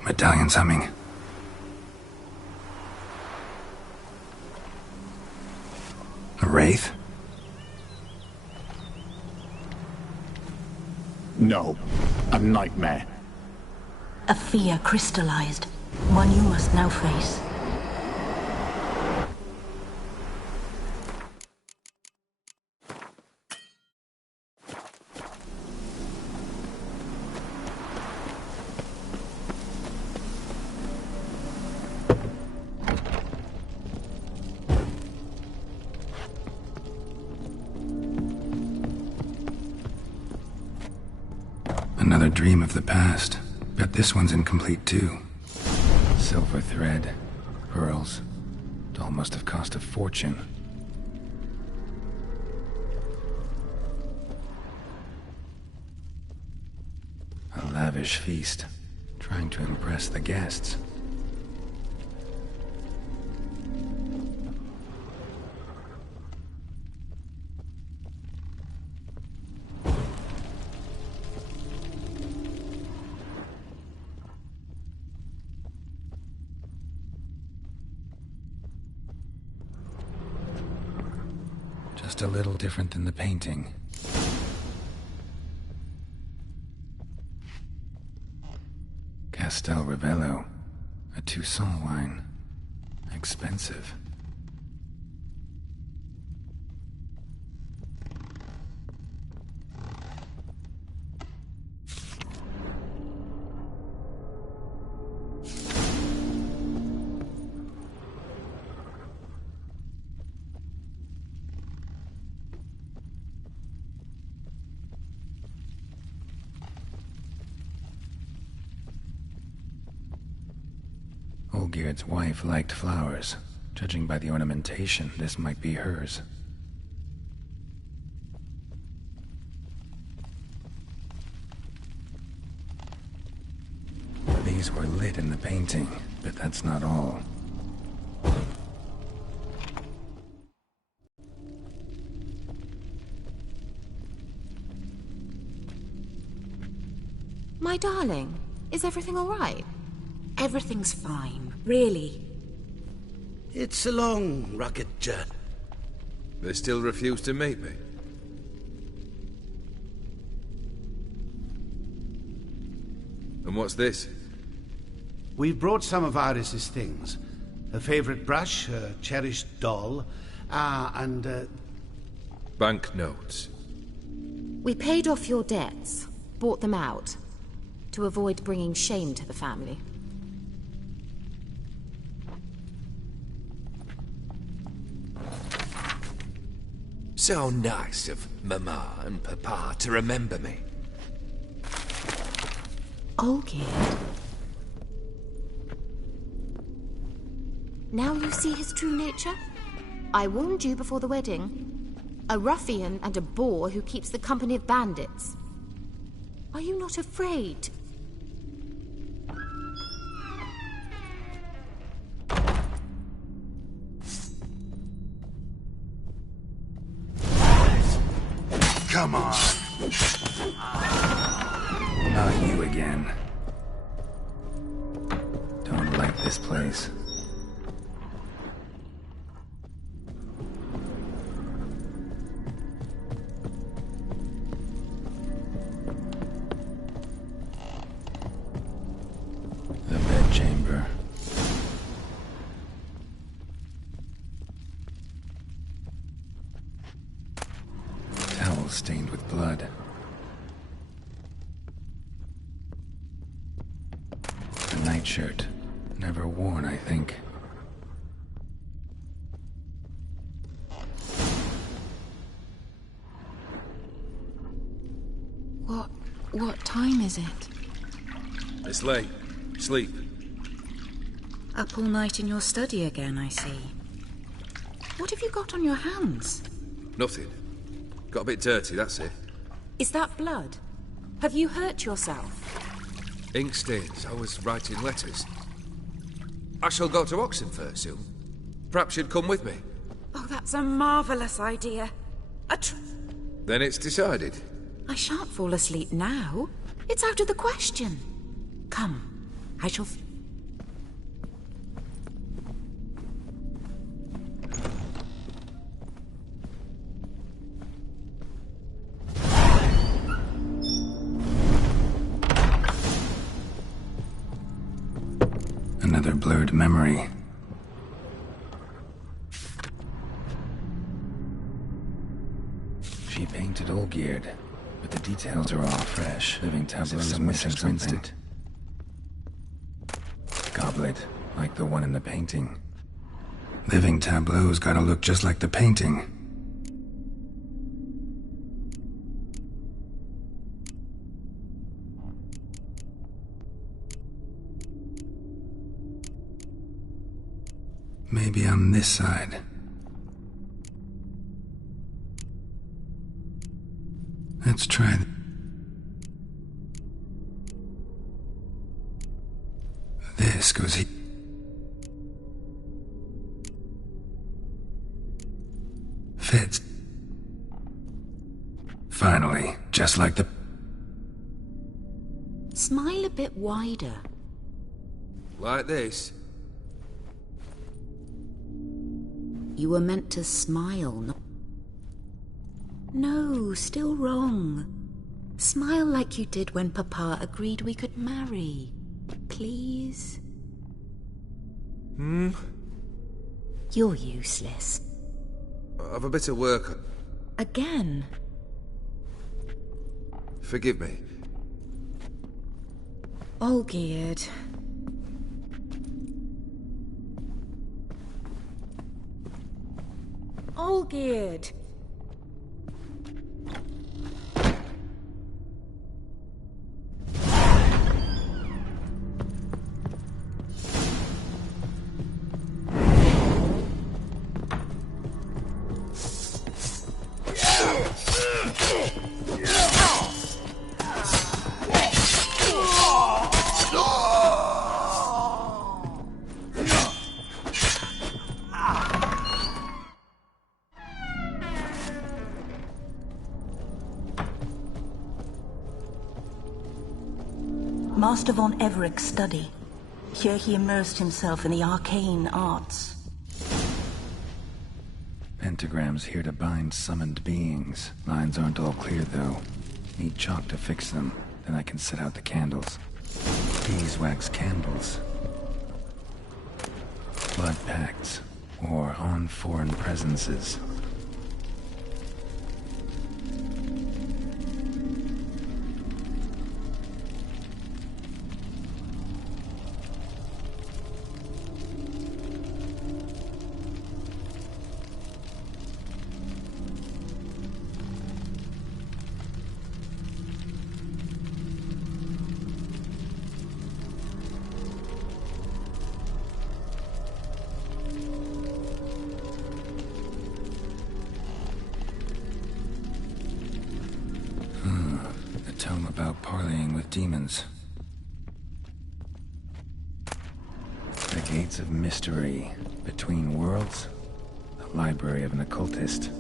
Medallion's humming. A wraith? No, a nightmare. A fear crystallized, one you must now face. Another dream of the past. Bet this one's incomplete too. Silver thread, pearls. It all must have cost a fortune. A lavish feast, trying to impress the guests. Just a little different than the painting. Castel Ravello, a Toussaint wine. Expensive. Olgierd's wife liked flowers. Judging by the ornamentation, this might be hers. These were lit in the painting, but that's not all. My darling, is everything all right? Everything's fine, really. It's a long, rugged journey. They still refuse to meet me. And what's this? We've brought some of Iris's things. Her favorite brush, her cherished doll, and banknotes. We paid off your debts. bought them out to avoid bringing shame to the family. So nice of Mama and Papa to remember me. Olgierd. Now you see his true nature? I warned you before the wedding. A ruffian and a boor who keeps the company of bandits. Are you not afraid? Come on. Not you again. Don't like this place. The bedchamber. Towel stained with blood. A nightshirt. Never worn, I think. What time is it? It's late. Sleep. Up all night in your study again, I see. What have you got on your hands? Nothing. Got a bit dirty, that's it. Is that blood? Have you hurt yourself? Ink stains. I was writing letters. I shall go to Oxenfurt soon. Perhaps you'd come with me. Oh, that's a marvellous idea. Then it's decided. I shan't fall asleep now. It's out of the question. Come, I shall... Another blurred memory. She painted Olgierd, but the details are all fresh. Living tableau is missing something. Goblet, like the one in the painting. Living tableau's gotta look just like the painting. Maybe on this side. Let's try this goes here. Fits. Finally, just like the... Smile a bit wider. Like this? You were meant to smile, not... No, still wrong. Smile like you did when Papa agreed we could marry. Please? You're useless. I've a bit of work. Again? Forgive me. Olgierd. Olgierd! Master von Evereck's study. Here he immersed himself in the arcane arts. Pentagrams here to bind summoned beings. Lines aren't all clear, though. Need chalk to fix them, then I can set out the candles. Beeswax candles. Blood pacts, or on foreign presences. tome about parleying with demons. The Gates of Mystery. Between Worlds. The Library of an Occultist.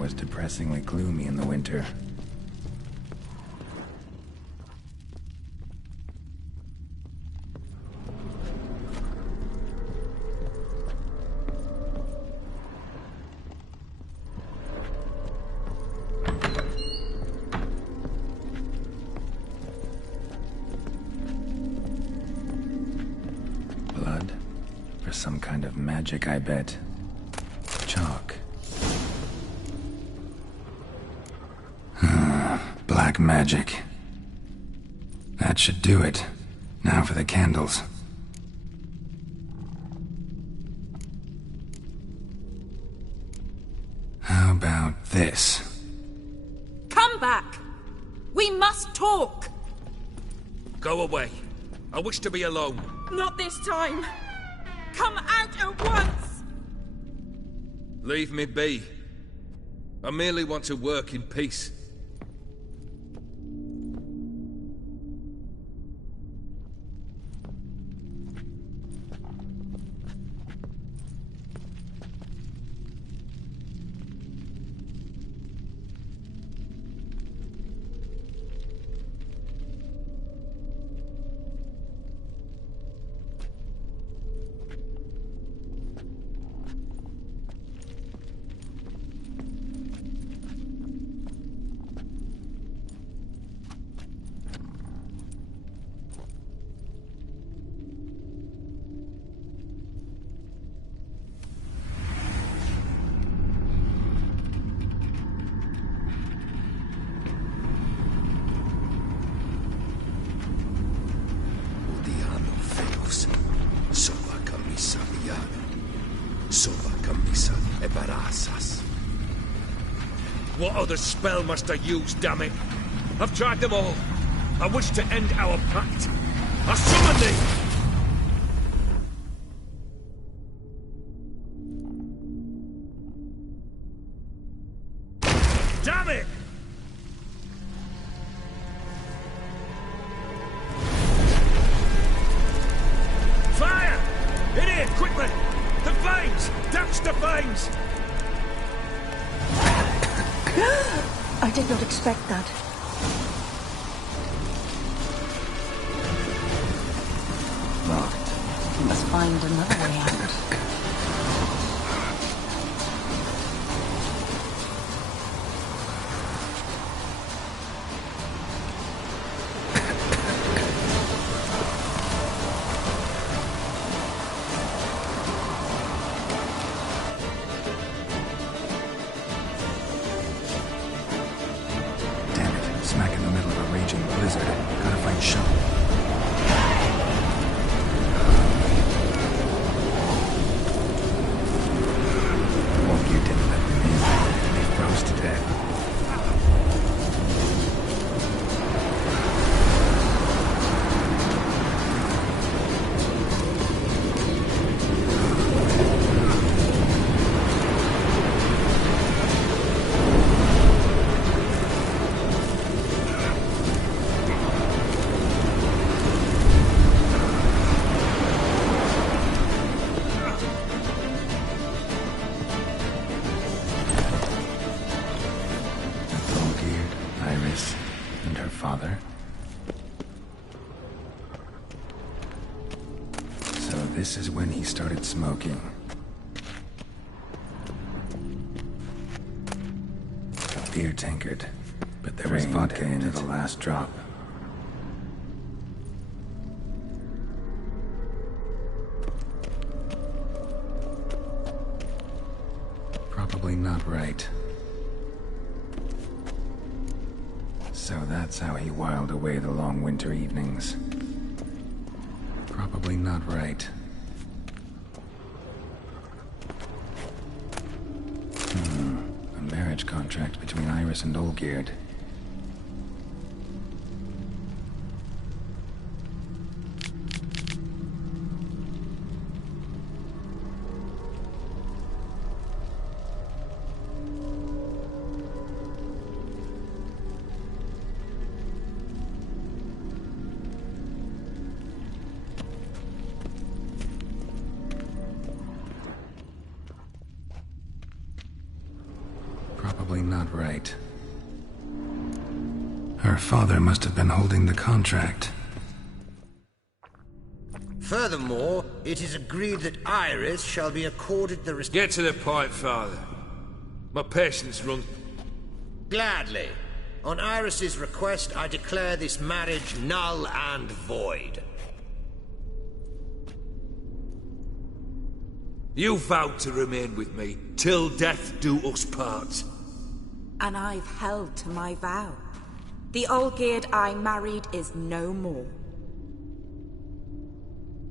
Was depressingly gloomy in the winter. Blood? For some kind of magic, I bet. Chalk. Black magic. That should do it. Now for the candles. How about this? Come back! We must talk! Go away. I wish to be alone. Not this time! Come out at once! Leave me be. I merely want to work in peace. What other spell must I use, damn it? I've tried them all. I wish to end our pact. I summon thee! Damn it! Fire! In here, quickly! The flames! Douse the flames! I did not expect that. Locked. We must find another way out. Smack in the middle of a raging blizzard. Gotta find shelter. This is when he started smoking. Beer tankard, but there was vodka into the last drop. Probably not right. So that's how he whiled away the long winter evenings. Probably not right. A marriage contract between Iris and Olgierd. Probably not right. Her father must have been holding the contract. Furthermore, it is agreed that Iris shall be accorded the... Get to the point, Father. My patience runs... Gladly. On Iris's request, I declare this marriage null and void. You vowed to remain with me, till death do us part. And I've held to my vow. The Olgierd I married is no more.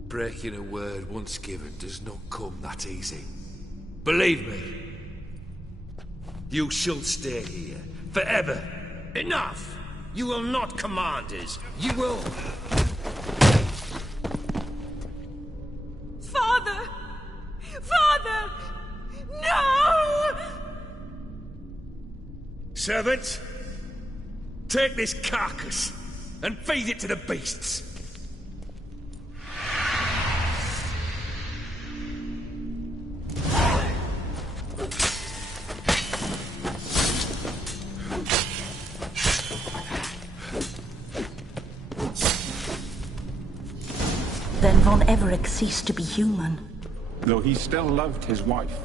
Breaking a word once given does not come that easy. Believe me. You shall stay here, forever. Enough! You will not command us. You will... Father! Father! No! Servants, take this carcass and feed it to the beasts. Then Von Everett ceased to be human. Though he still loved his wife.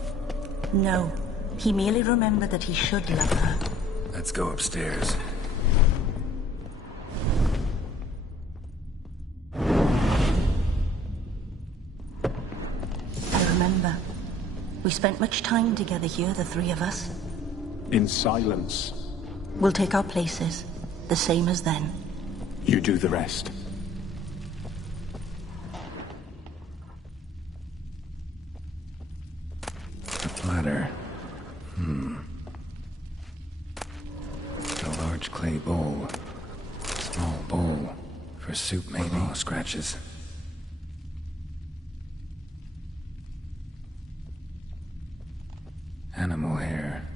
No, he merely remembered that he should love her. Let's go upstairs. I remember. We spent much time together here, the three of us. In silence. We'll take our places, the same as then. You do the rest. A platter. A large clay bowl. Small bowl. For soup, maybe. Oh, scratches. Animal hair.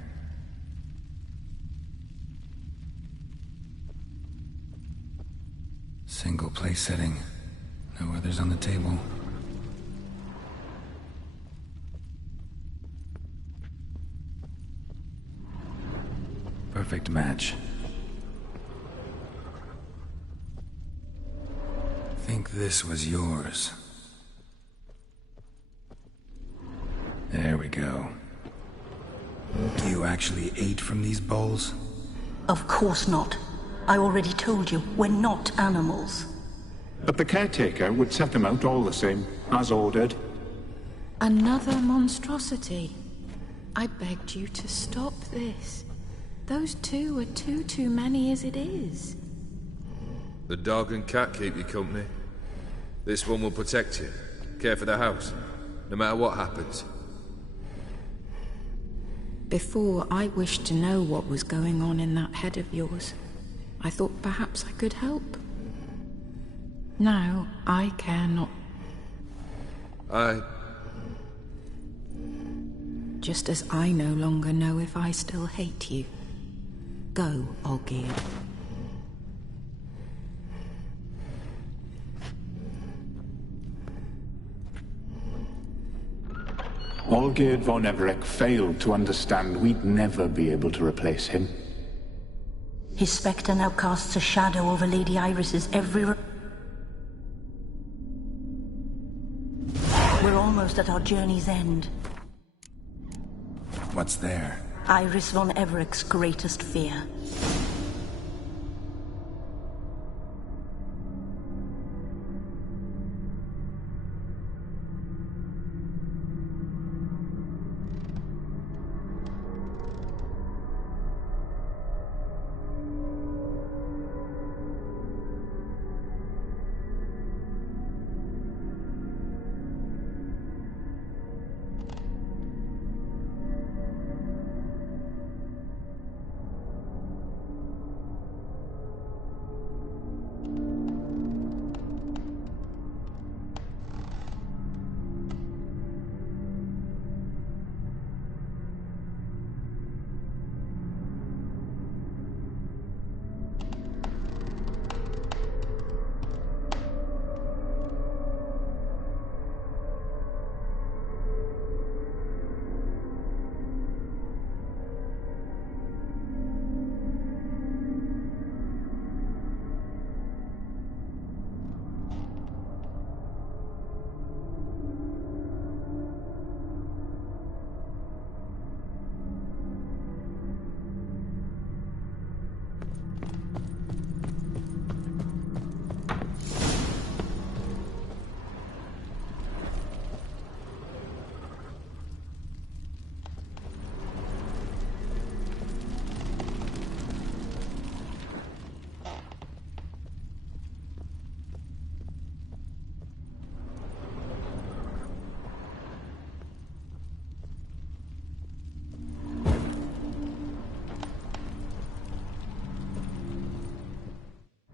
Single place setting. No others on the table. Perfect match. Think this was yours. There we go. You actually ate from these bowls? Of course not. I already told you, we're not animals. But the caretaker would set them out all the same, as ordered. Another monstrosity. I begged you to stop this. Those two are too many as it is. The dog and cat keep you company. This one will protect you. Care for the house, no matter what happens. Before, I wished to know what was going on in that head of yours. I thought perhaps I could help. Now, I care not. Just as I no longer know if I still hate you. Go, Olgierd. Olgierd von Everett failed to understand we'd never be able to replace him. His spectre now casts a shadow over Lady Iris's every... We're almost at our journey's end. What's there? Iris von Everett's greatest fear.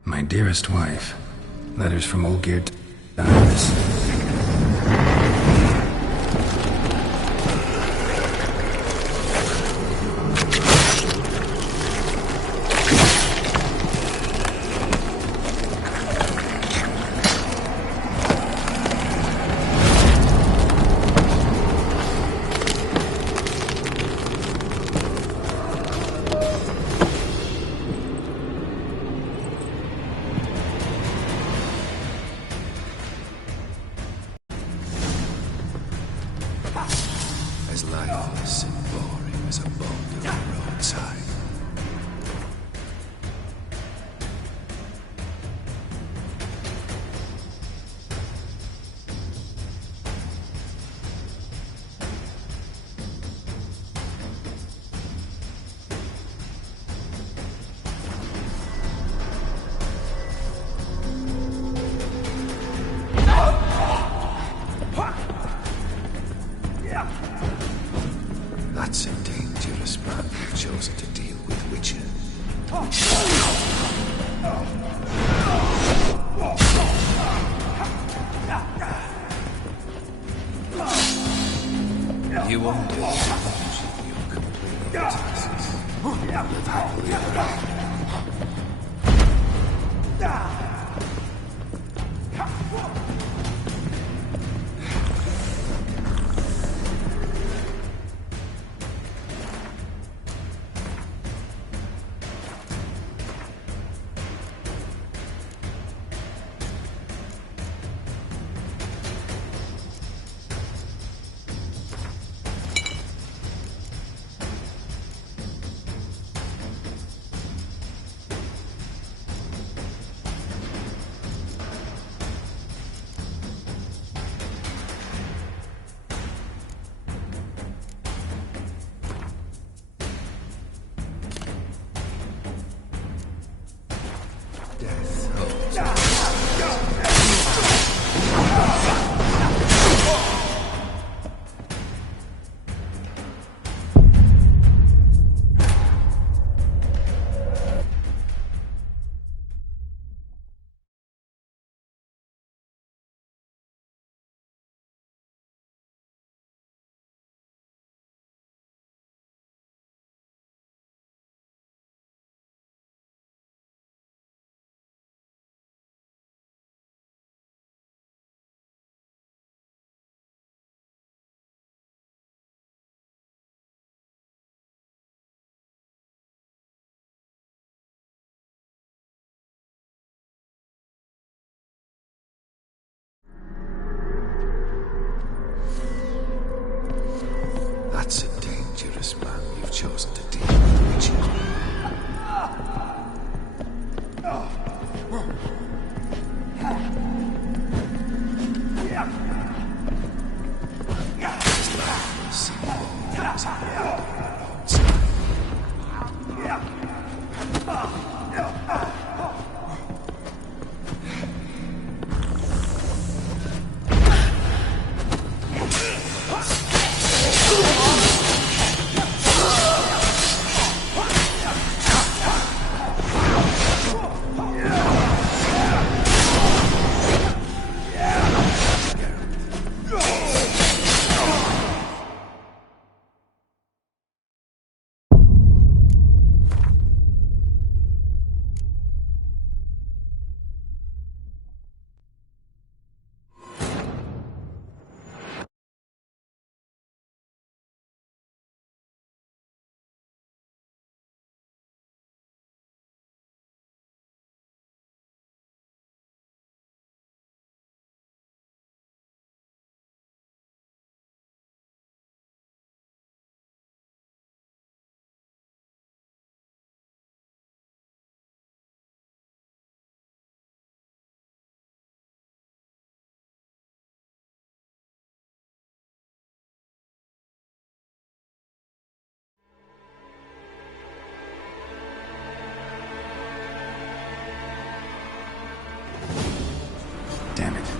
My dearest wife. Letters from Olgierd to Iris. As lifeless and boring as a boulder on the roadside.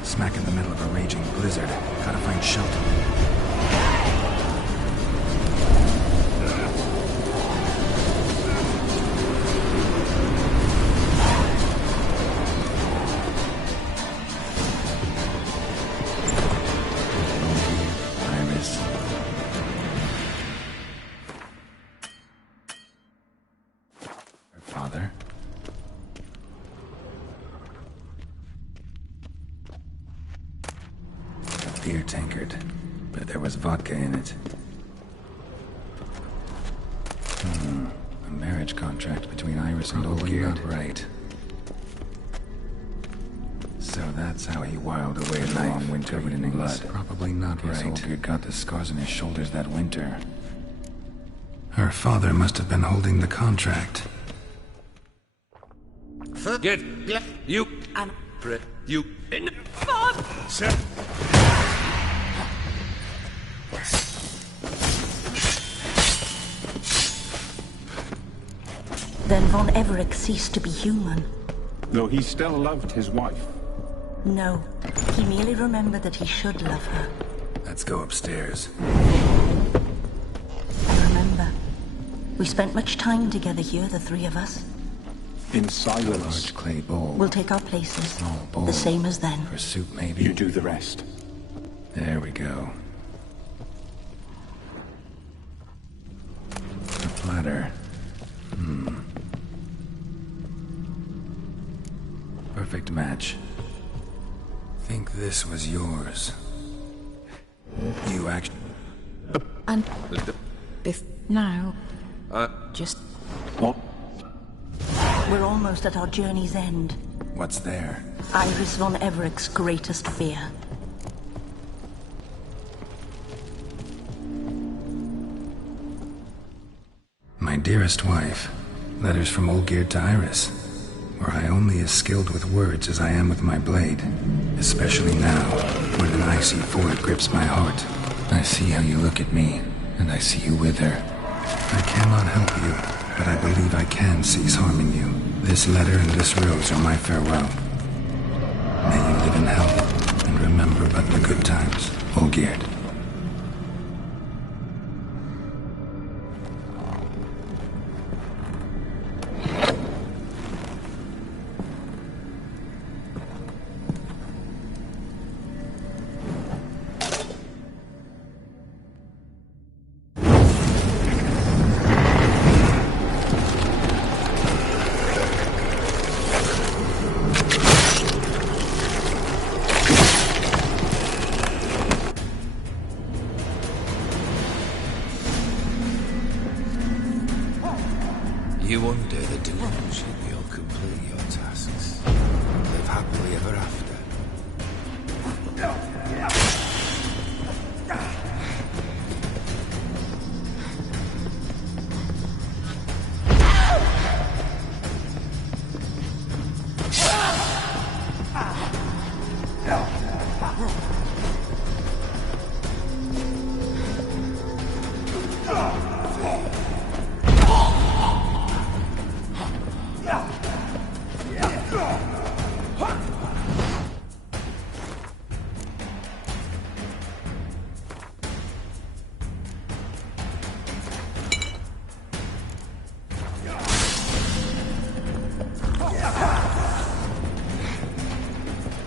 Smack in the middle of a raging blizzard. Gotta find shelter. Father? A beer tankard. But there was vodka in it. A marriage contract between Iris and Olgierd. Right. So that's how he whiled away a long winter in blood. Probably not right. Olgierd got the scars on his shoulders that winter. Her father must have been holding the contract. Get you and you in. Sir. Then Von Everett ceased to be human. Though he still loved his wife. No, he merely remembered that he should love her. Let's go upstairs. I remember. We spent much time together here, the three of us. In silence. A large clay bowl. We'll take our places. Small bowl. The same as then. For soup, maybe? You do the rest. There we go. A platter. Perfect match. Think this was yours. You actually... And... now... just... What? We're almost at our journey's end. What's there? Iris von Everett's greatest fear. My dearest wife. Letters from Olgierd to Iris. Were I only as skilled with words as I am with my blade. Especially now, when an icy void grips my heart. I see how you look at me, and I see you with her. I cannot help you, but I believe I can cease harming you. This letter and this rose are my farewell. May you live in health, and remember but the good times, Olgierd. You undo the delusion, you'll complete your tasks. Live happily ever after.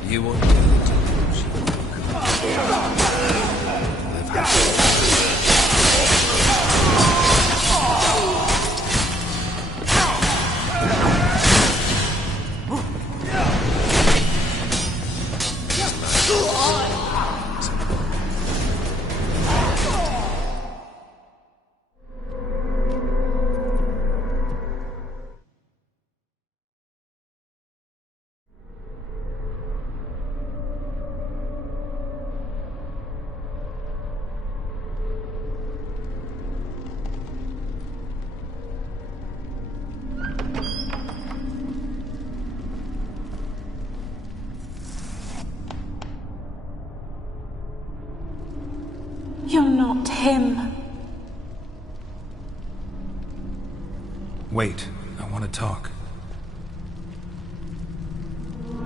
You undo the delusion, live happily. You're not him. Wait, I want to talk.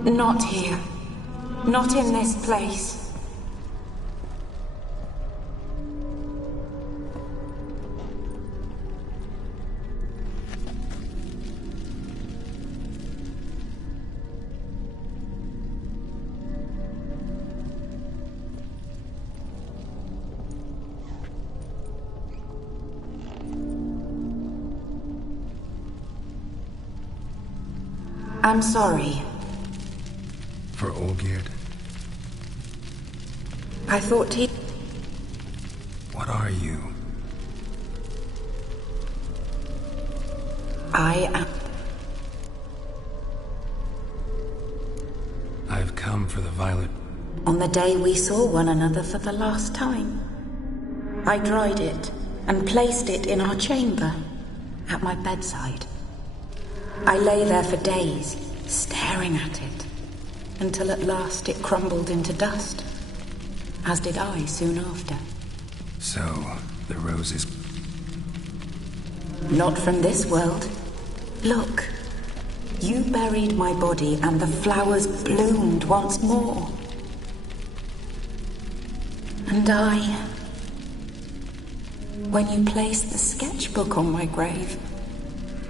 Not here. Not in this place. I'm sorry. For Olgierd? I thought he'd... What are you? I am... I've come for the violet. On the day we saw one another for the last time, I dried it and placed it in our chamber, at my bedside. I lay there for days, staring at it, until at last it crumbled into dust, as did I soon after. So, the rose is... Not from this world. Look, you buried my body and the flowers bloomed once more. And I... When you placed the sketchbook on my grave,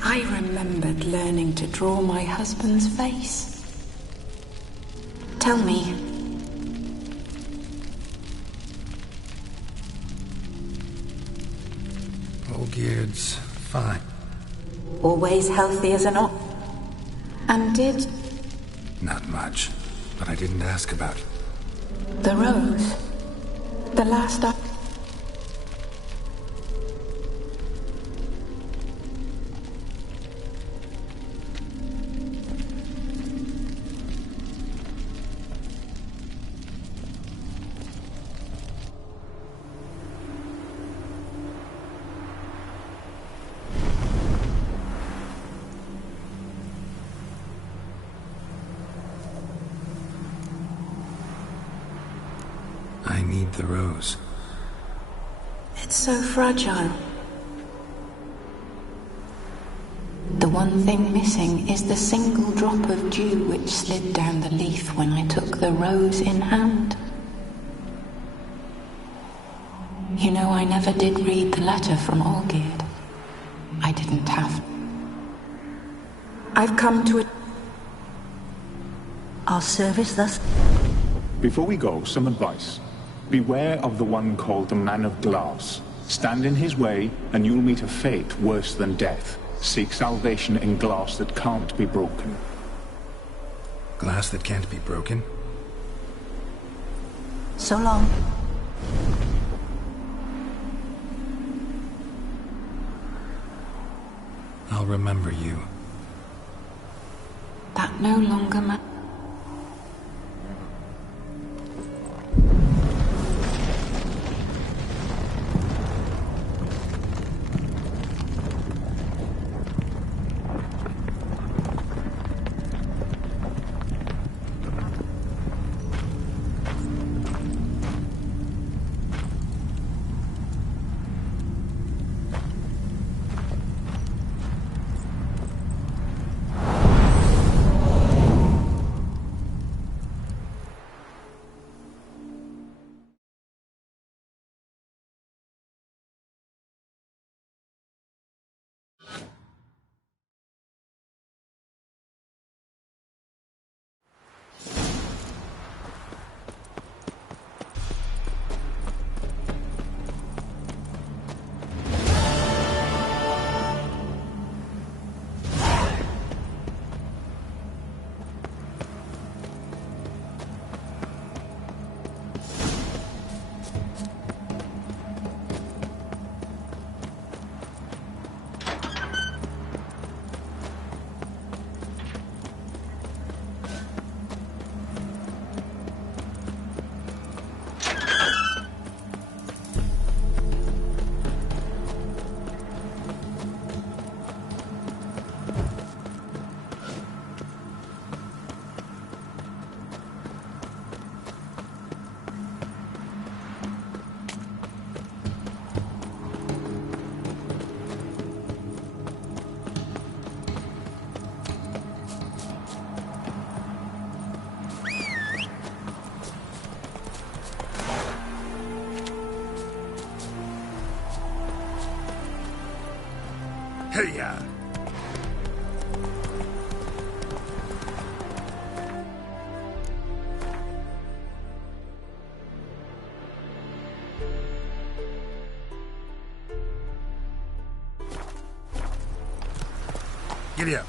I remembered learning to draw my husband's face. Tell me. Olgierd's fine. Always healthy as an ox. And did... Not much, but I didn't ask about it. The rose. The last I... I need the rose. It's so fragile. The one thing missing is the single drop of dew which slid down the leaf when I took the rose in hand. You know, I never did read the letter from Olgierd. I didn't have. I've come to it. Our service thus... Before we go, some advice. Beware of the one called the Man of Glass. Stand in his way, and you'll meet a fate worse than death. Seek salvation in glass that can't be broken. Glass that can't be broken? So long. I'll remember you. That no longer matters. Hey-ya! Giddy up.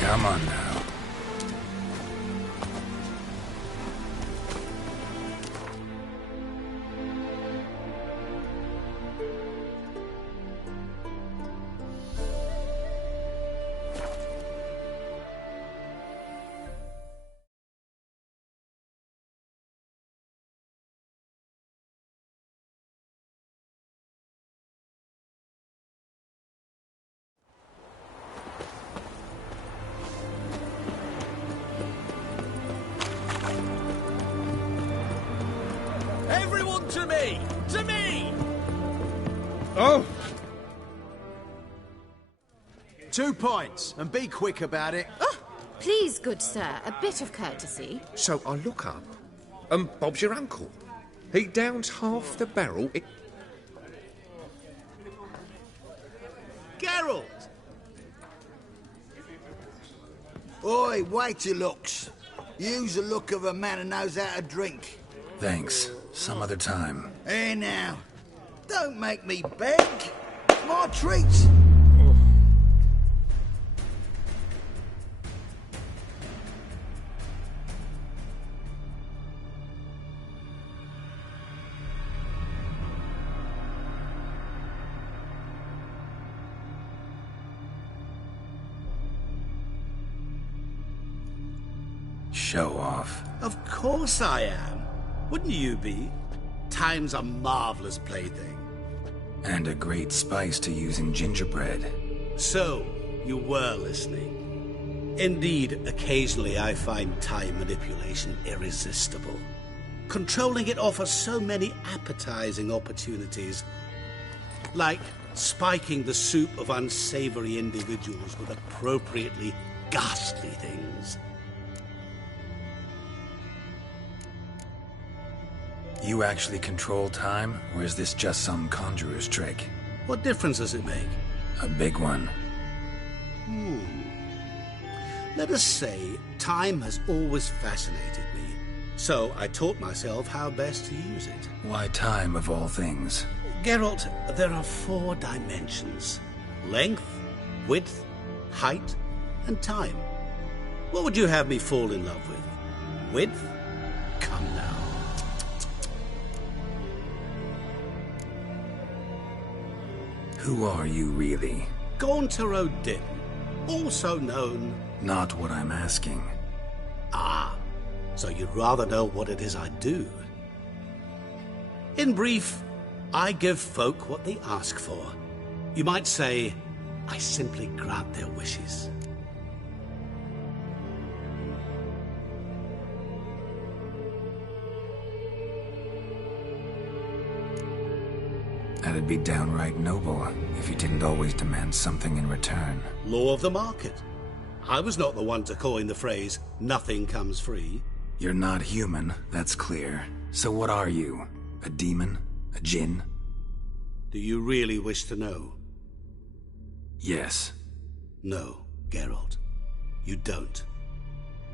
Come on now. Everyone to me! To me! Oh! 2 points, and be quick about it. Oh, please, good sir, a bit of courtesy. So I look up, and Bob's your uncle. He downs half the barrel. Geralt! Oi, wait your looks. Use the look of a man who knows how to drink. Thanks. Some other time. Here now. Don't make me beg. It's my treat. Show off. Of course I am. Wouldn't you be? Time's a marvelous plaything. And a great spice to use in gingerbread. So, you were listening. Indeed, occasionally I find time manipulation irresistible. Controlling it offers so many appetizing opportunities. Like spiking the soup of unsavory individuals with appropriately ghastly things. You actually control time, or is this just some conjurer's trick? What difference does it make? A big one. Let us say time has always fascinated me, so I taught myself how best to use it. Why time, of all things? Geralt, there are 4 dimensions. Length, width, height, and time. What would you have me fall in love with? Width? Come now. Who are you, really? Gauntero Dim, also known... Not what I'm asking. Ah, so you'd rather know what it is I do. In brief, I give folk what they ask for. You might say, I simply grant their wishes. That'd be downright noble, if you didn't always demand something in return. Law of the market. I was not the one to coin the phrase, nothing comes free. You're not human, that's clear. So what are you? A demon? A djinn? Do you really wish to know? Yes. No, Geralt. You don't.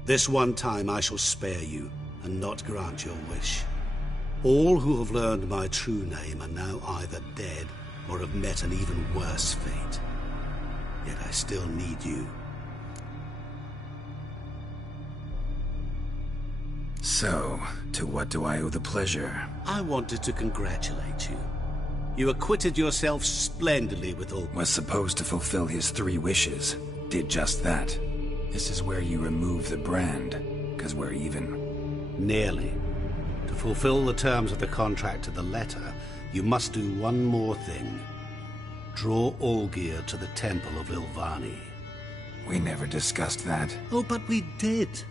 This one time I shall spare you, and not grant your wish. All who have learned my true name are now either dead or have met an even worse fate. Yet I still need you. So, to what do I owe the pleasure? I wanted to congratulate you. You acquitted yourself splendidly with all... Was supposed to fulfill his 3 wishes. Did just that. This is where you remove the brand, because we're even. Nearly. To fulfill the terms of the contract to the letter, you must do one more thing. Draw Allgear to the Temple of Ilvani. We never discussed that. Oh, but we did.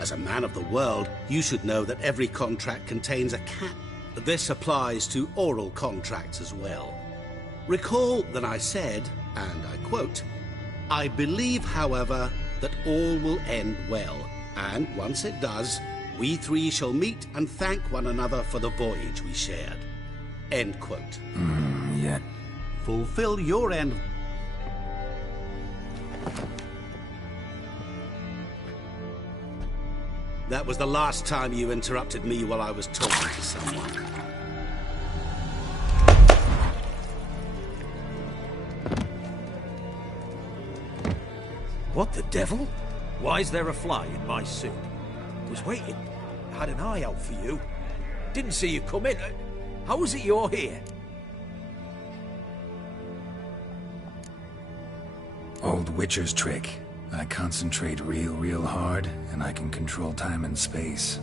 As a man of the world, you should know that every contract contains a cap. This applies to oral contracts as well. Recall that I said, and I quote, "I believe, however, that all will end well, and once it does, we three shall meet and thank one another for the voyage we shared." End quote. Yeah. Fulfill your end. That was the last time you interrupted me while I was talking to someone. What the devil? Why is there a fly in my suit? Was waiting. Had an eye out for you. Didn't see you come in. How is it you're here? Old Witcher's trick. I concentrate real hard, and I can control time and space.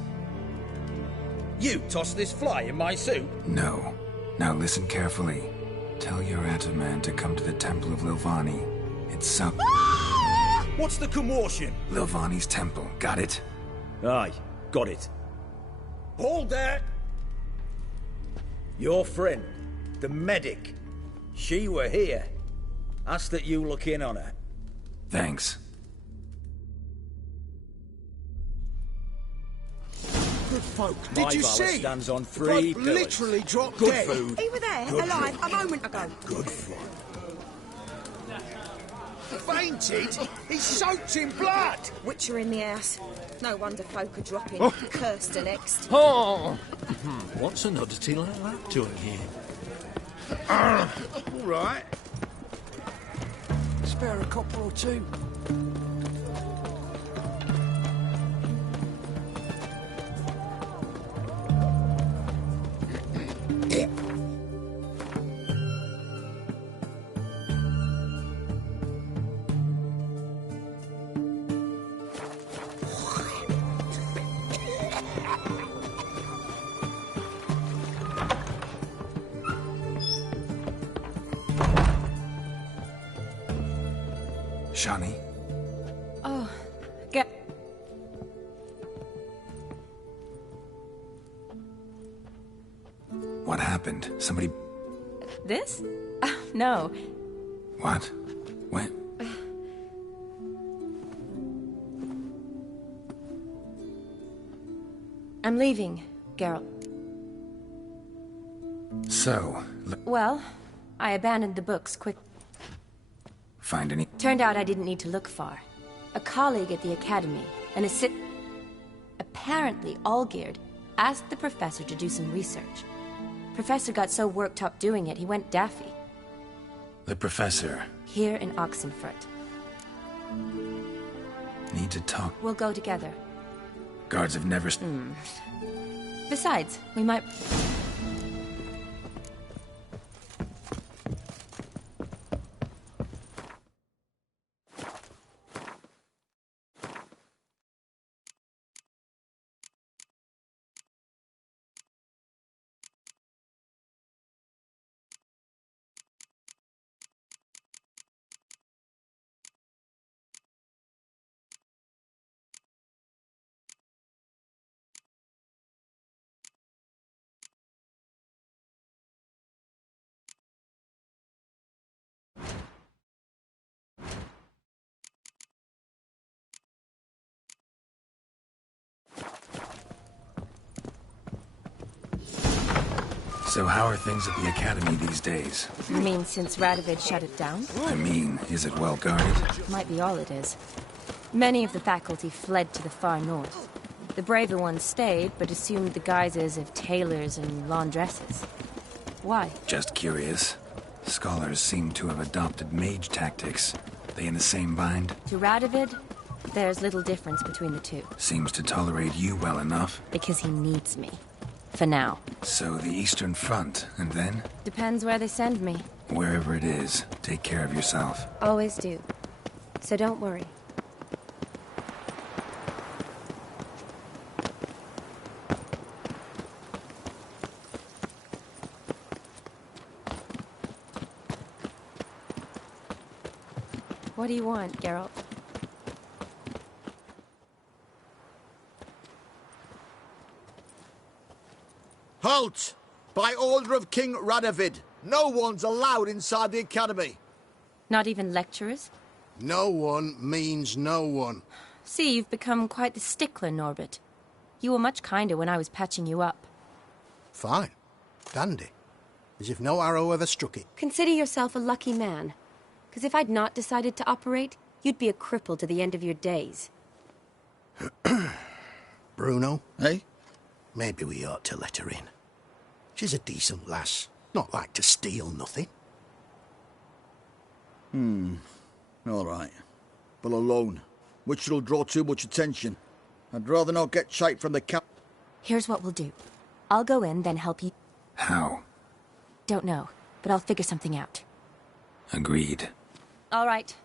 You tossed this fly in my suit? No. Now listen carefully. Tell your Ataman to come to the Temple of Ilvani. It's some... What's the commotion? Lilvani's temple. Got it? Aye, got it. Hold there! Your friend, the medic. She were here. Ask that you look in on her. Thanks. Good folk. Did you see? Stands on The three bloke pillars. literally dropped Good dead. food. He were there, Good alive, food. a moment ago. Good fun. Fainted? He's soaked in blood! Witcher in the house. No wonder folk are dropping. Oh. Cursed to next. Oh! What's an oddity like that doing here? All right. Spare a couple or two. Shani? Oh, get... What happened? Somebody... This? No. What? When? I'm leaving, Geralt. So, Well, I abandoned the books quick. find any... Turned out I didn't need to look far. A colleague at the academy, an apparently Allgeared, asked the professor to do some research. Professor got so worked up doing it, he went daffy. The professor. Here in Oxenfurt. Need to talk. We'll go together. Guards have never... Besides, we might... So how are things at the academy these days? You mean since Radovid shut it down? I mean, is it well guarded? Might be all it is. Many of the faculty fled to the far north. The braver ones stayed, but assumed the guises of tailors and laundresses. Why? Just curious. Scholars seem to have adopted mage tactics. They in the same bind? To Radovid, there's little difference between the two. Seems to tolerate you well enough. Because he needs me. For now. So the Eastern Front, and then? Depends where they send me. Wherever it is, take care of yourself. Always do. So don't worry. What do you want, Geralt? Halt! By order of King Radovid, no one's allowed inside the academy. Not even lecturers? No one means no one. See, you've become quite the stickler, Norbert. You were much kinder when I was patching you up. Fine. Dandy. As if no arrow ever struck it. Consider yourself a lucky man. Because if I'd not decided to operate, you'd be a cripple to the end of your days. Bruno, eh? Maybe we ought to let her in. She's a decent lass. Not like to steal nothing. All right. But alone, which will draw too much attention. I'd rather not get shite from the cap. Here's what we'll do. I'll go in, then help you. How? Don't know, but I'll figure something out. Agreed. All right.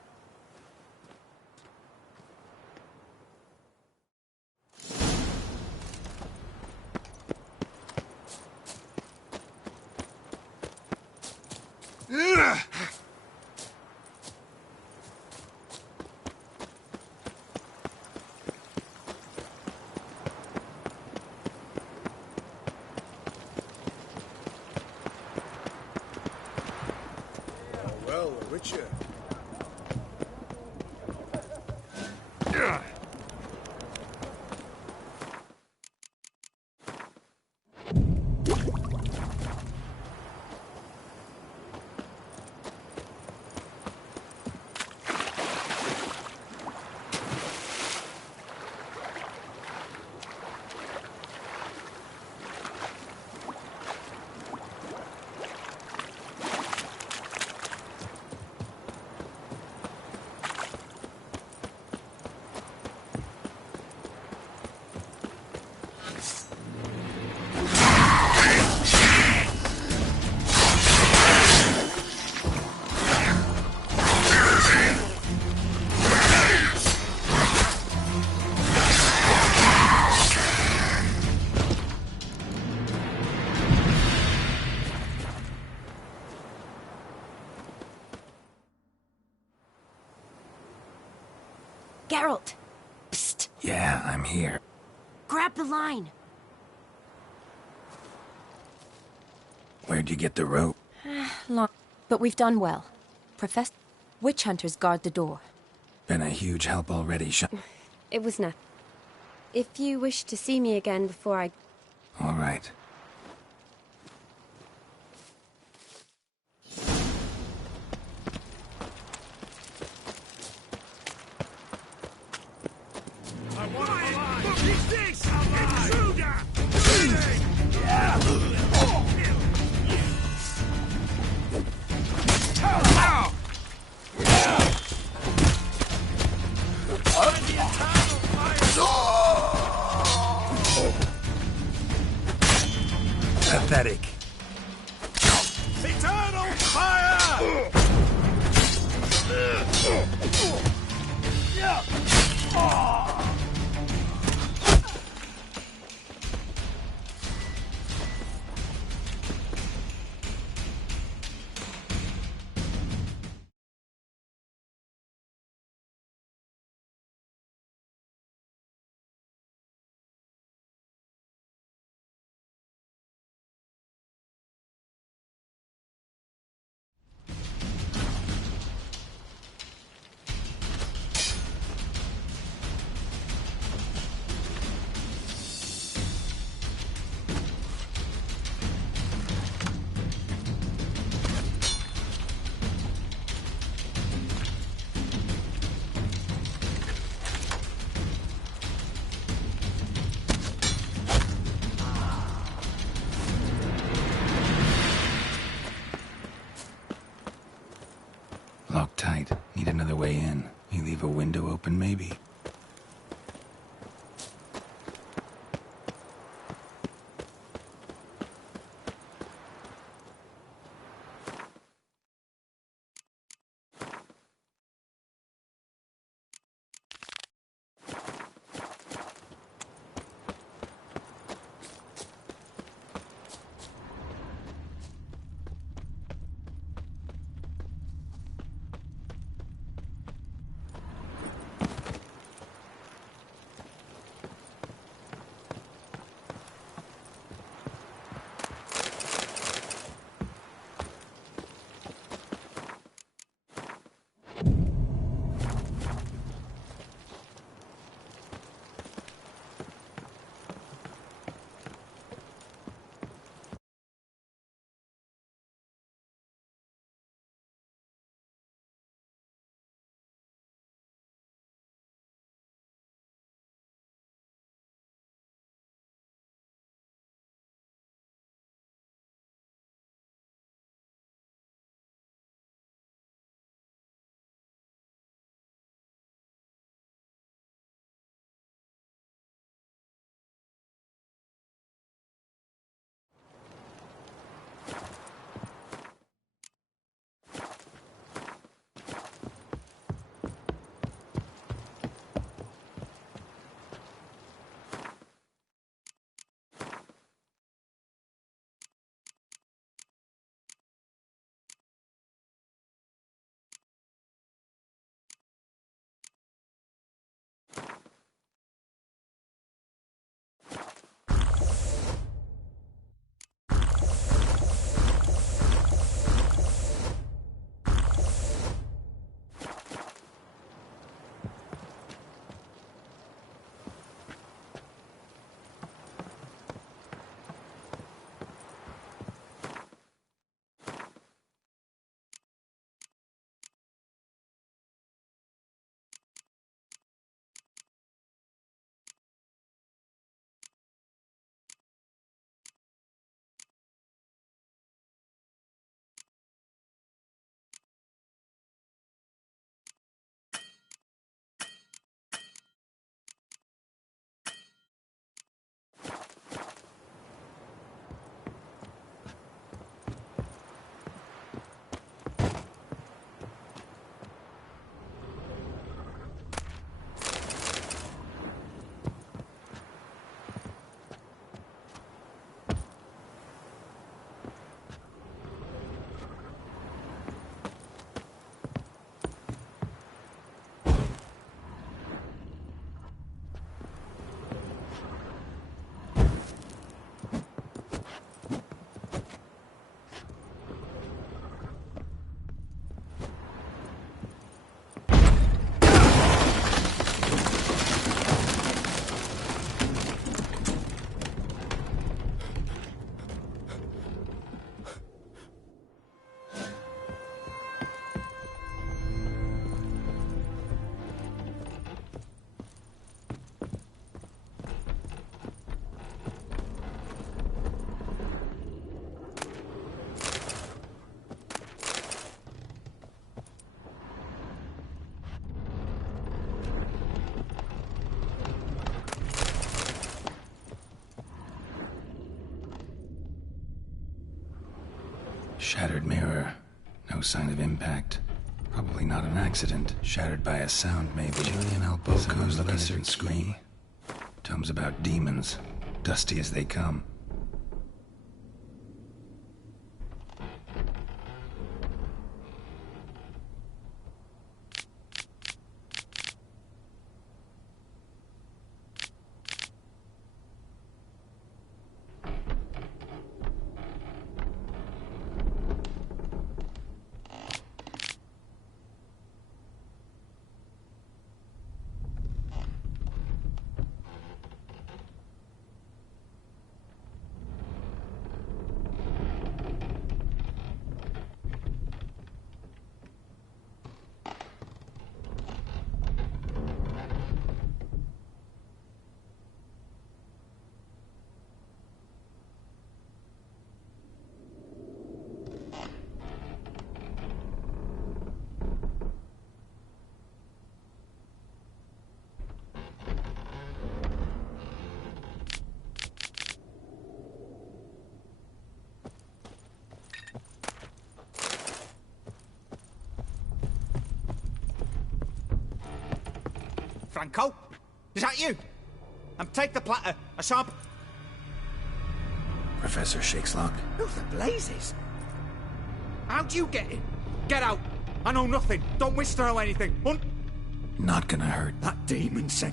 Well, Richard. Geralt! Psst! Yeah, I'm here. Grab the line! Where'd you get the rope? Long. But we've done well. Professor, witch hunters guard the door. Been a huge help already, It was nothing. If you wish to see me again before I... All right. Pathetic. Eternal fire! Locked tight. Need another way in. You leave a window open, maybe? Shattered mirror. No sign of impact. Probably not an accident. Shattered by a sound, maybe. Julian Alboco's lesser scream. Tomes about demons. Dusty as they come. Franco? Is that you? Take the platter. A sharp... Professor Shakeslock. Who the blazes? How'd you get in? Get out. I know nothing. Don't wish to know anything. Not gonna hurt. That demon said...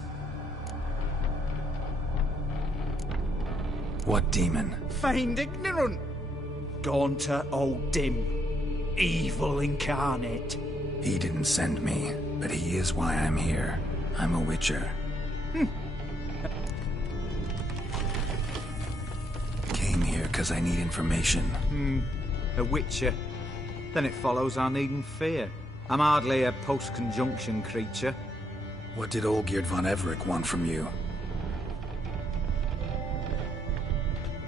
What demon? Feigned ignorant. Gaunter O'Dim. Evil incarnate. He didn't send me, but he is why I'm here. I'm a witcher. Came here because I need information. A witcher. Then it follows I needn't fear. I'm hardly a post-conjunction creature. What did Olgierd von Everec want from you?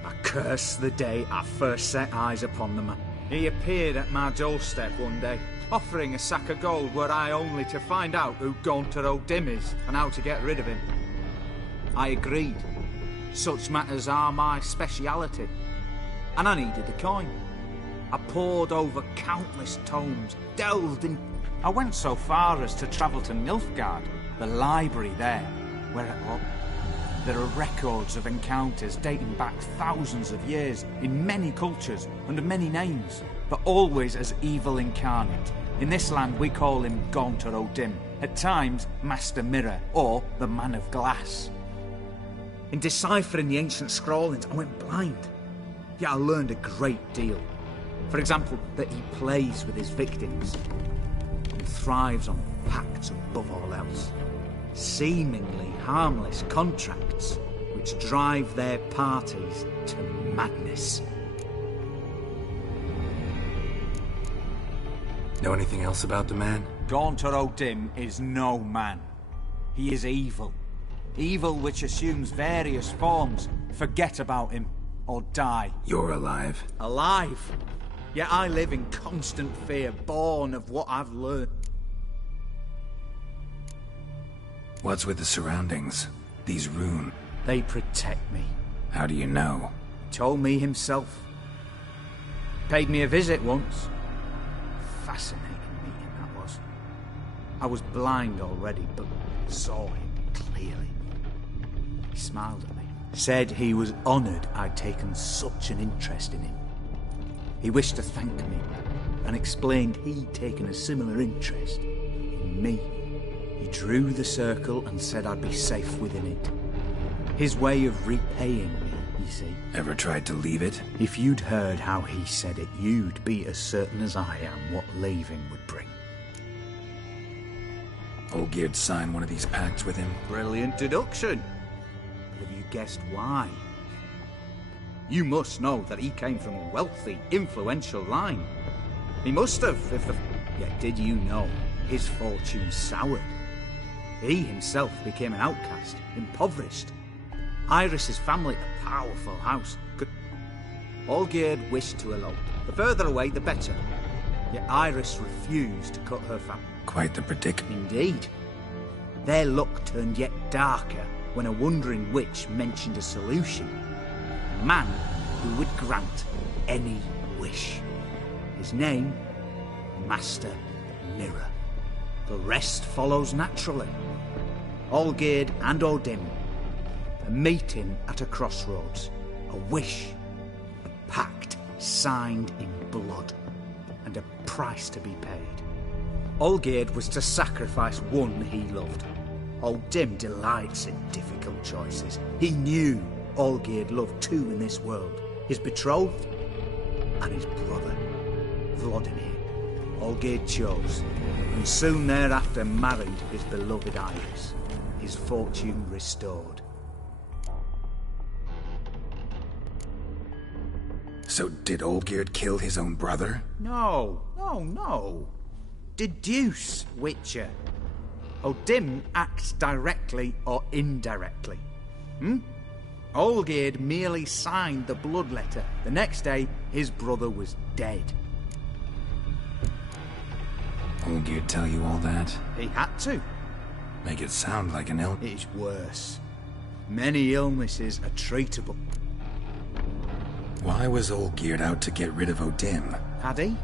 I curse the day I first set eyes upon the man. He appeared at my doorstep one day, offering a sack of gold were I only to find out who Gaunter O'Dim is and how to get rid of him. I agreed. Such matters are my speciality. And I needed the coin. I pored over countless tomes, delved in... I went so far as to travel to Nilfgaard, the library there, where there are records of encounters dating back thousands of years, in many cultures, under many names, but always as evil incarnate. In this land we call him Gaunter O'Dim, at times Master Mirror, or the Man of Glass. In deciphering the ancient scrawlings, I went blind. Yet I learned a great deal. For example, that he plays with his victims, and thrives on pacts above all else. Seemingly harmless contracts which drive their parties to madness. Know anything else about the man? Gaunter O'Dim is no man. He is evil. Evil which assumes various forms. Forget about him, or die. You're alive. Alive? Yet I live in constant fear, born of what I've learned. What's with the surroundings? These runes? They protect me. How do you know? He told me himself. Paid me a visit once. Fascinating meeting that was. I was blind already, but saw him clearly. He smiled at me. Said he was honoured I'd taken such an interest in him. He wished to thank me, and explained he'd taken a similar interest in me. He drew the circle and said I'd be safe within it. His way of repaying me, you see. Ever tried to leave it? If you'd heard how he said it, you'd be as certain as I am what leaving would bring. Olgierd signed one of these pacts with him? Brilliant deduction. But have you guessed why? You must know that he came from a wealthy, influential line. He must have, if the... Yet did you know his fortune soured? He himself became an outcast, impoverished. Iris's family, a powerful house, could... Olgierd wished to elope. The further away, the better. Yet Iris refused to cut her family. Quite the predicament. Indeed. Their luck turned yet darker when a wandering witch mentioned a solution. A man who would grant any wish. His name, Master Mirror. The rest follows naturally. Olgierd and Odin, a meeting at a crossroads, a wish, a pact signed in blood, and a price to be paid. Olgierd was to sacrifice one he loved. Odin delights in difficult choices. He knew Olgierd loved two in this world, his betrothed and his brother, Vladimir. Olgierd chose, and soon thereafter married his beloved Iris, his fortune restored. So did Olgierd kill his own brother? No. Deduce, Witcher. Odin acts directly or indirectly. Olgierd merely signed the blood letter. The next day, his brother was dead. Olgierd tell you all that? He had to. Make it sound like an ill... It's worse. Many illnesses are treatable. Why was Olgierd out to get rid of Odin? Had he?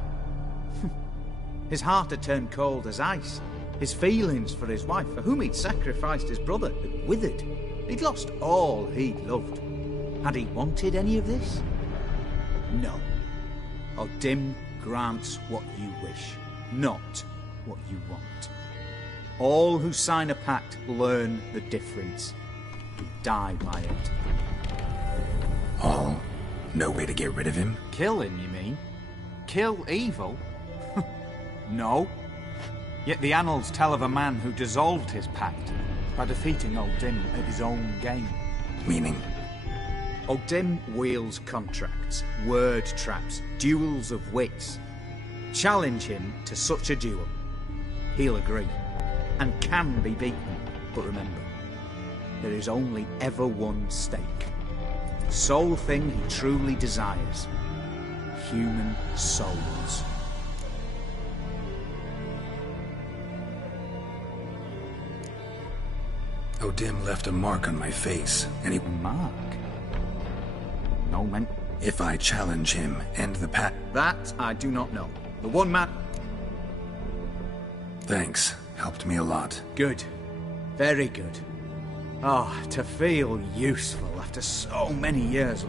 His heart had turned cold as ice. His feelings for his wife, for whom he'd sacrificed his brother, had withered. He'd lost all he'd loved. Had he wanted any of this? No. Odin grants what you wish, not what you want. All who sign a pact learn the difference and die by it. All? No way to get rid of him? Kill him, you mean? Kill evil? No. Yet the annals tell of a man who dissolved his pact by defeating Odin at his own game. Meaning? Odin wields contracts, word traps, duels of wits. Challenge him to such a duel. He'll agree, and can be beaten. But remember, there is only ever one stake. The sole thing he truly desires. Human souls. Odin left a mark on my face, and he... Mark? No, man. If I challenge him, end the pact... That I do not know. The one man... Thanks. Helped me a lot. Good. Very good. Oh, to feel useful after so many years.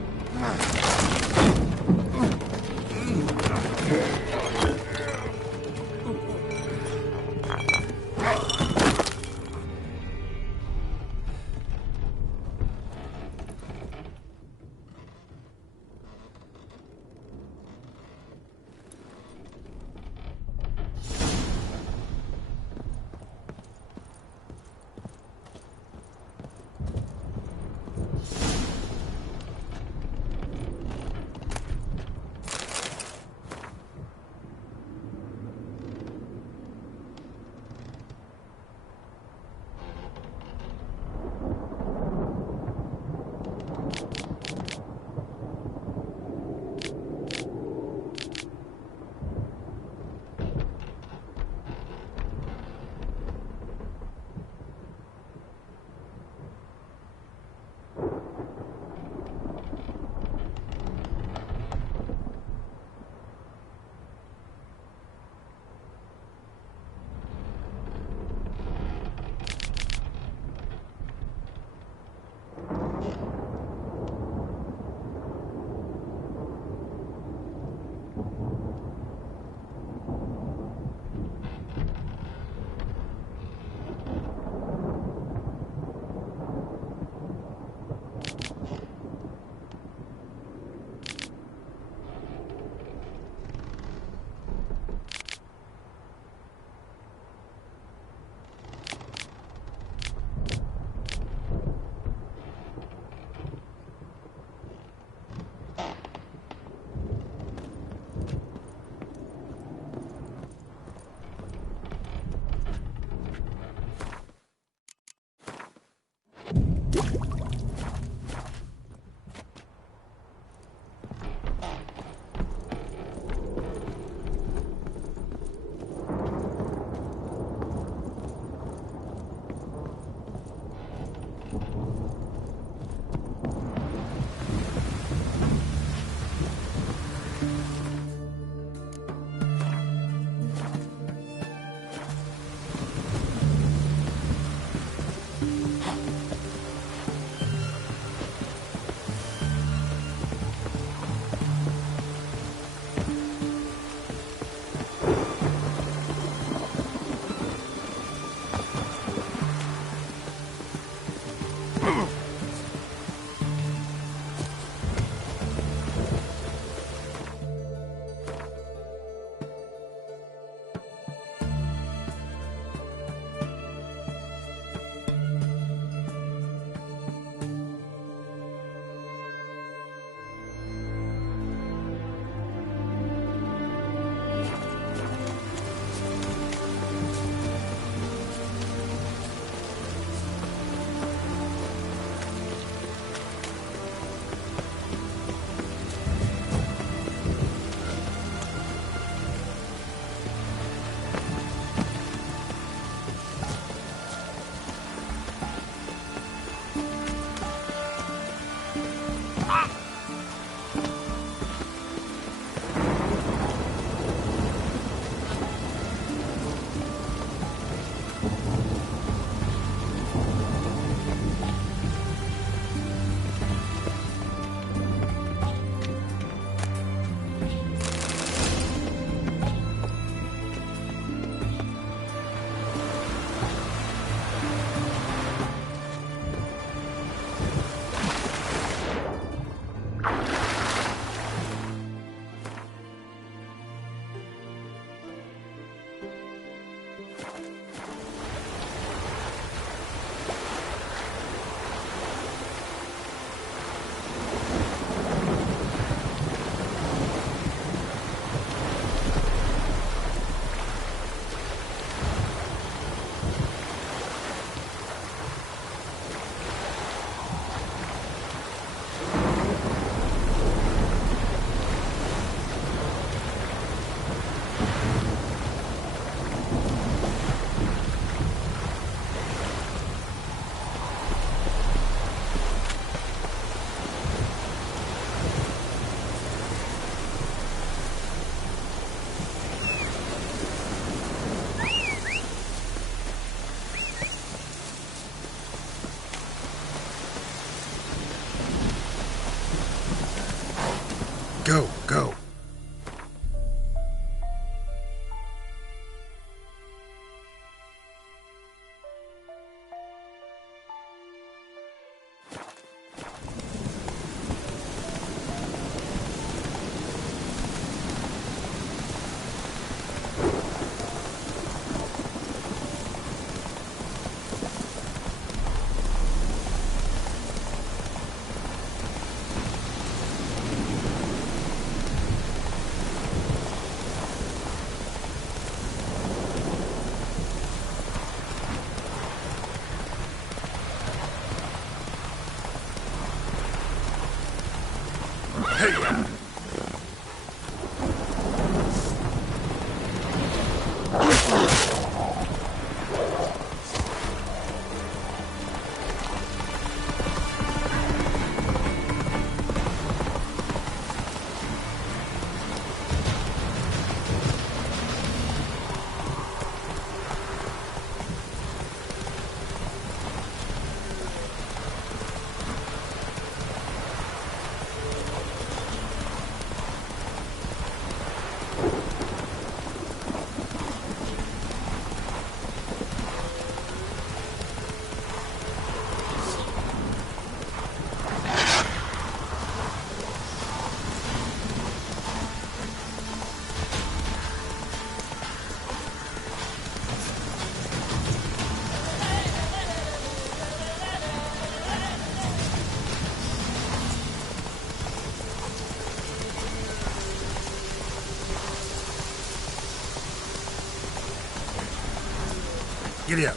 Giddy up.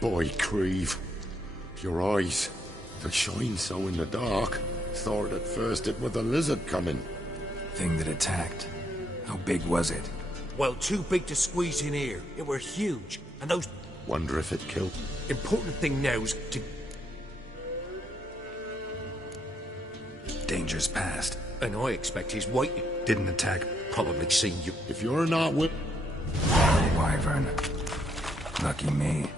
Boy, Creve. Your eyes, they shine so in the dark. Thought at first it was a lizard coming. Thing that attacked. How big was it? Well, too big to squeeze in here. It were huge. And those... Wonder if it killed... Important thing now is to... Danger's past. And I expect he's waiting. Didn't attack. Probably seen you. If you're not with... Wyvern. Lucky me.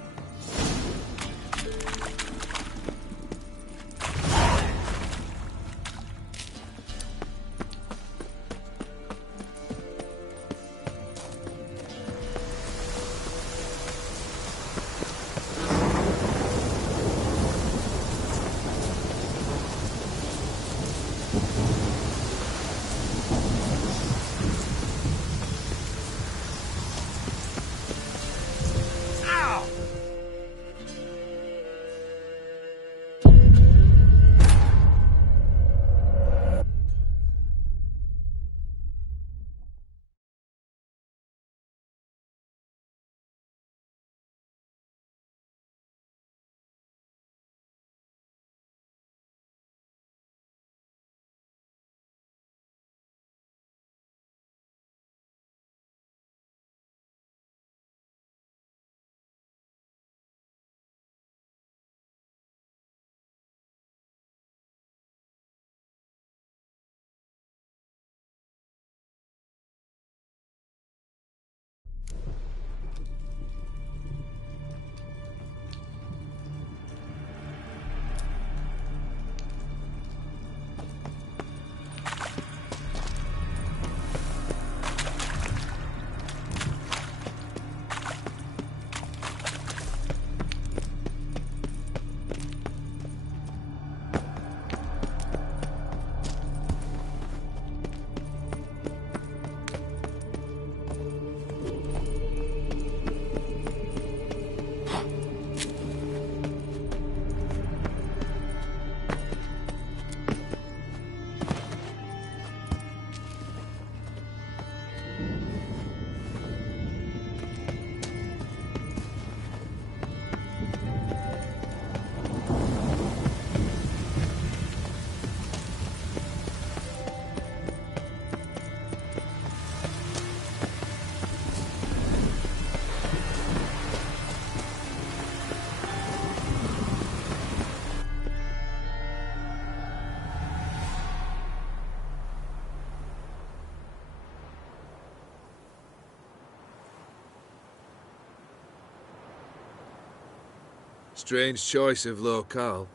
Strange choice of locale.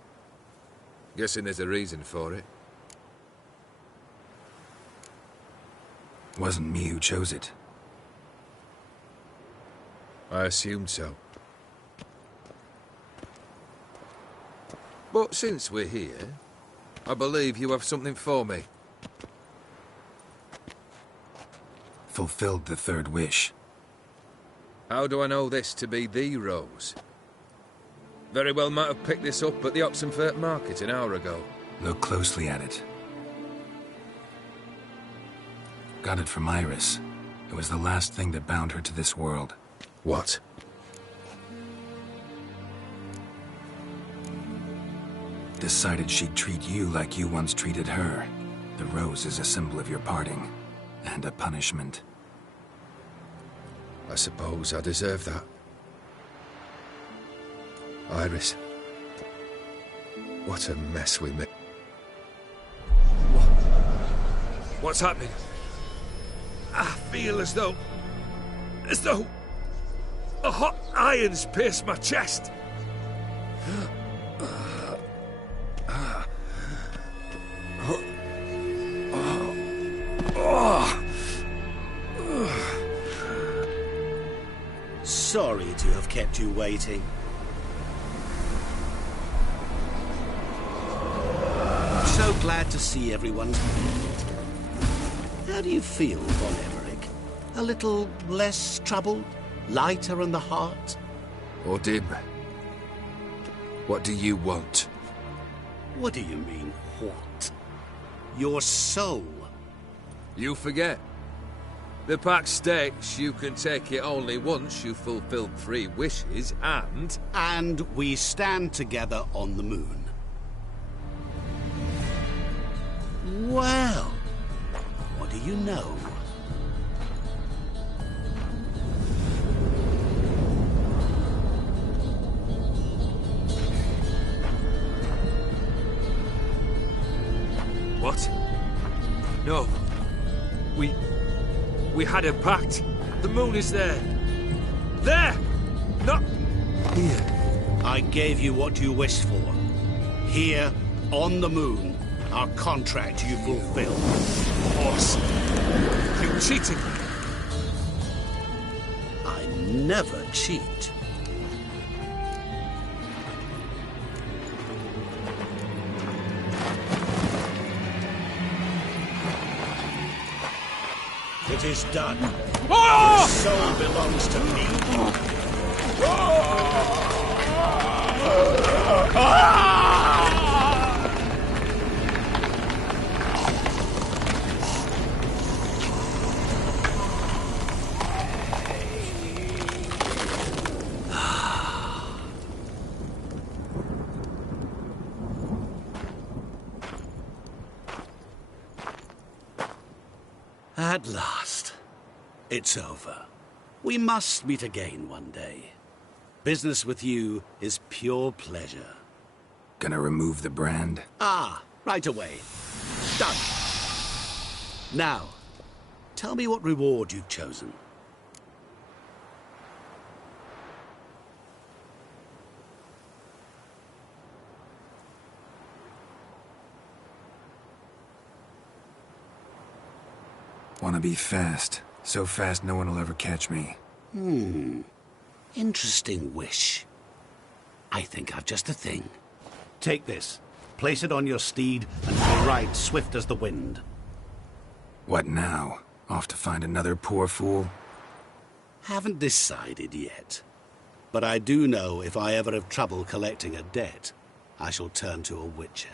Guessing there's a reason for it. Wasn't me who chose it. I assumed so. But since we're here, I believe you have something for me. Fulfilled the third wish. How do I know this to be the rose? Very well might have picked this up at the Oxenfurt market an hour ago. Look closely at it. Got it from Iris. It was the last thing that bound her to this world. What? Decided she'd treat you like you once treated her. The rose is a symbol of your parting. And a punishment. I suppose I deserve that. Iris. What a mess we made. What's happening? I feel as though a hot iron's pierced my chest. Sorry to have kept you waiting. So glad to see everyone's made. How do you feel, Von Emmerich? A little less troubled? Lighter in the heart? Odim, what do you want? What do you mean, what? Your soul. You forget. The pact states you can take it only once you've fulfilled 3 wishes, and... And we stand together on the moon. Well, what do you know? What? No. We had a pact. The moon is there. There! Not here. I gave you what you wished for. Here, on the moon, our contract you fulfilled. Horse. You cheated me. I never cheat. It is done. Your soul belongs to me. At last. It's over. We must meet again one day. Business with you is pure pleasure. Gonna remove the brand? Ah, right away. Done. Now, tell me what reward you've chosen. Wanna be fast. So fast no one will ever catch me. Interesting wish. I think I've just the thing. Take this. Place it on your steed, and we'll ride swift as the wind. What now? Off to find another poor fool? Haven't decided yet. But I do know if I ever have trouble collecting a debt, I shall turn to a witcher.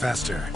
Faster.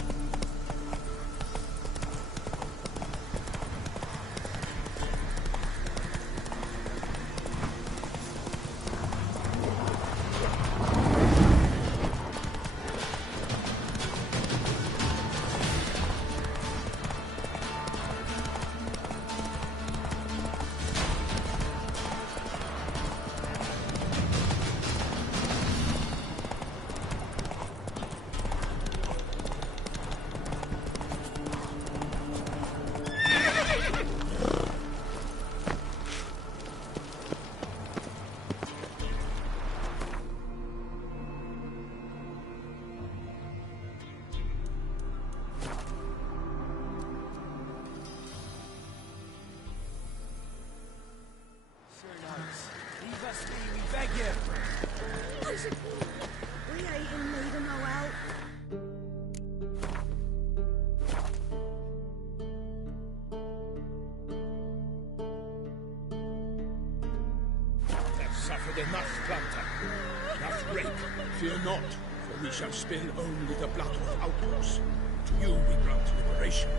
We ain't in need of no help. Have suffered enough, Planter. Enough rape. Fear not, for we shall spill only the blood of outlaws. To you we grant liberation.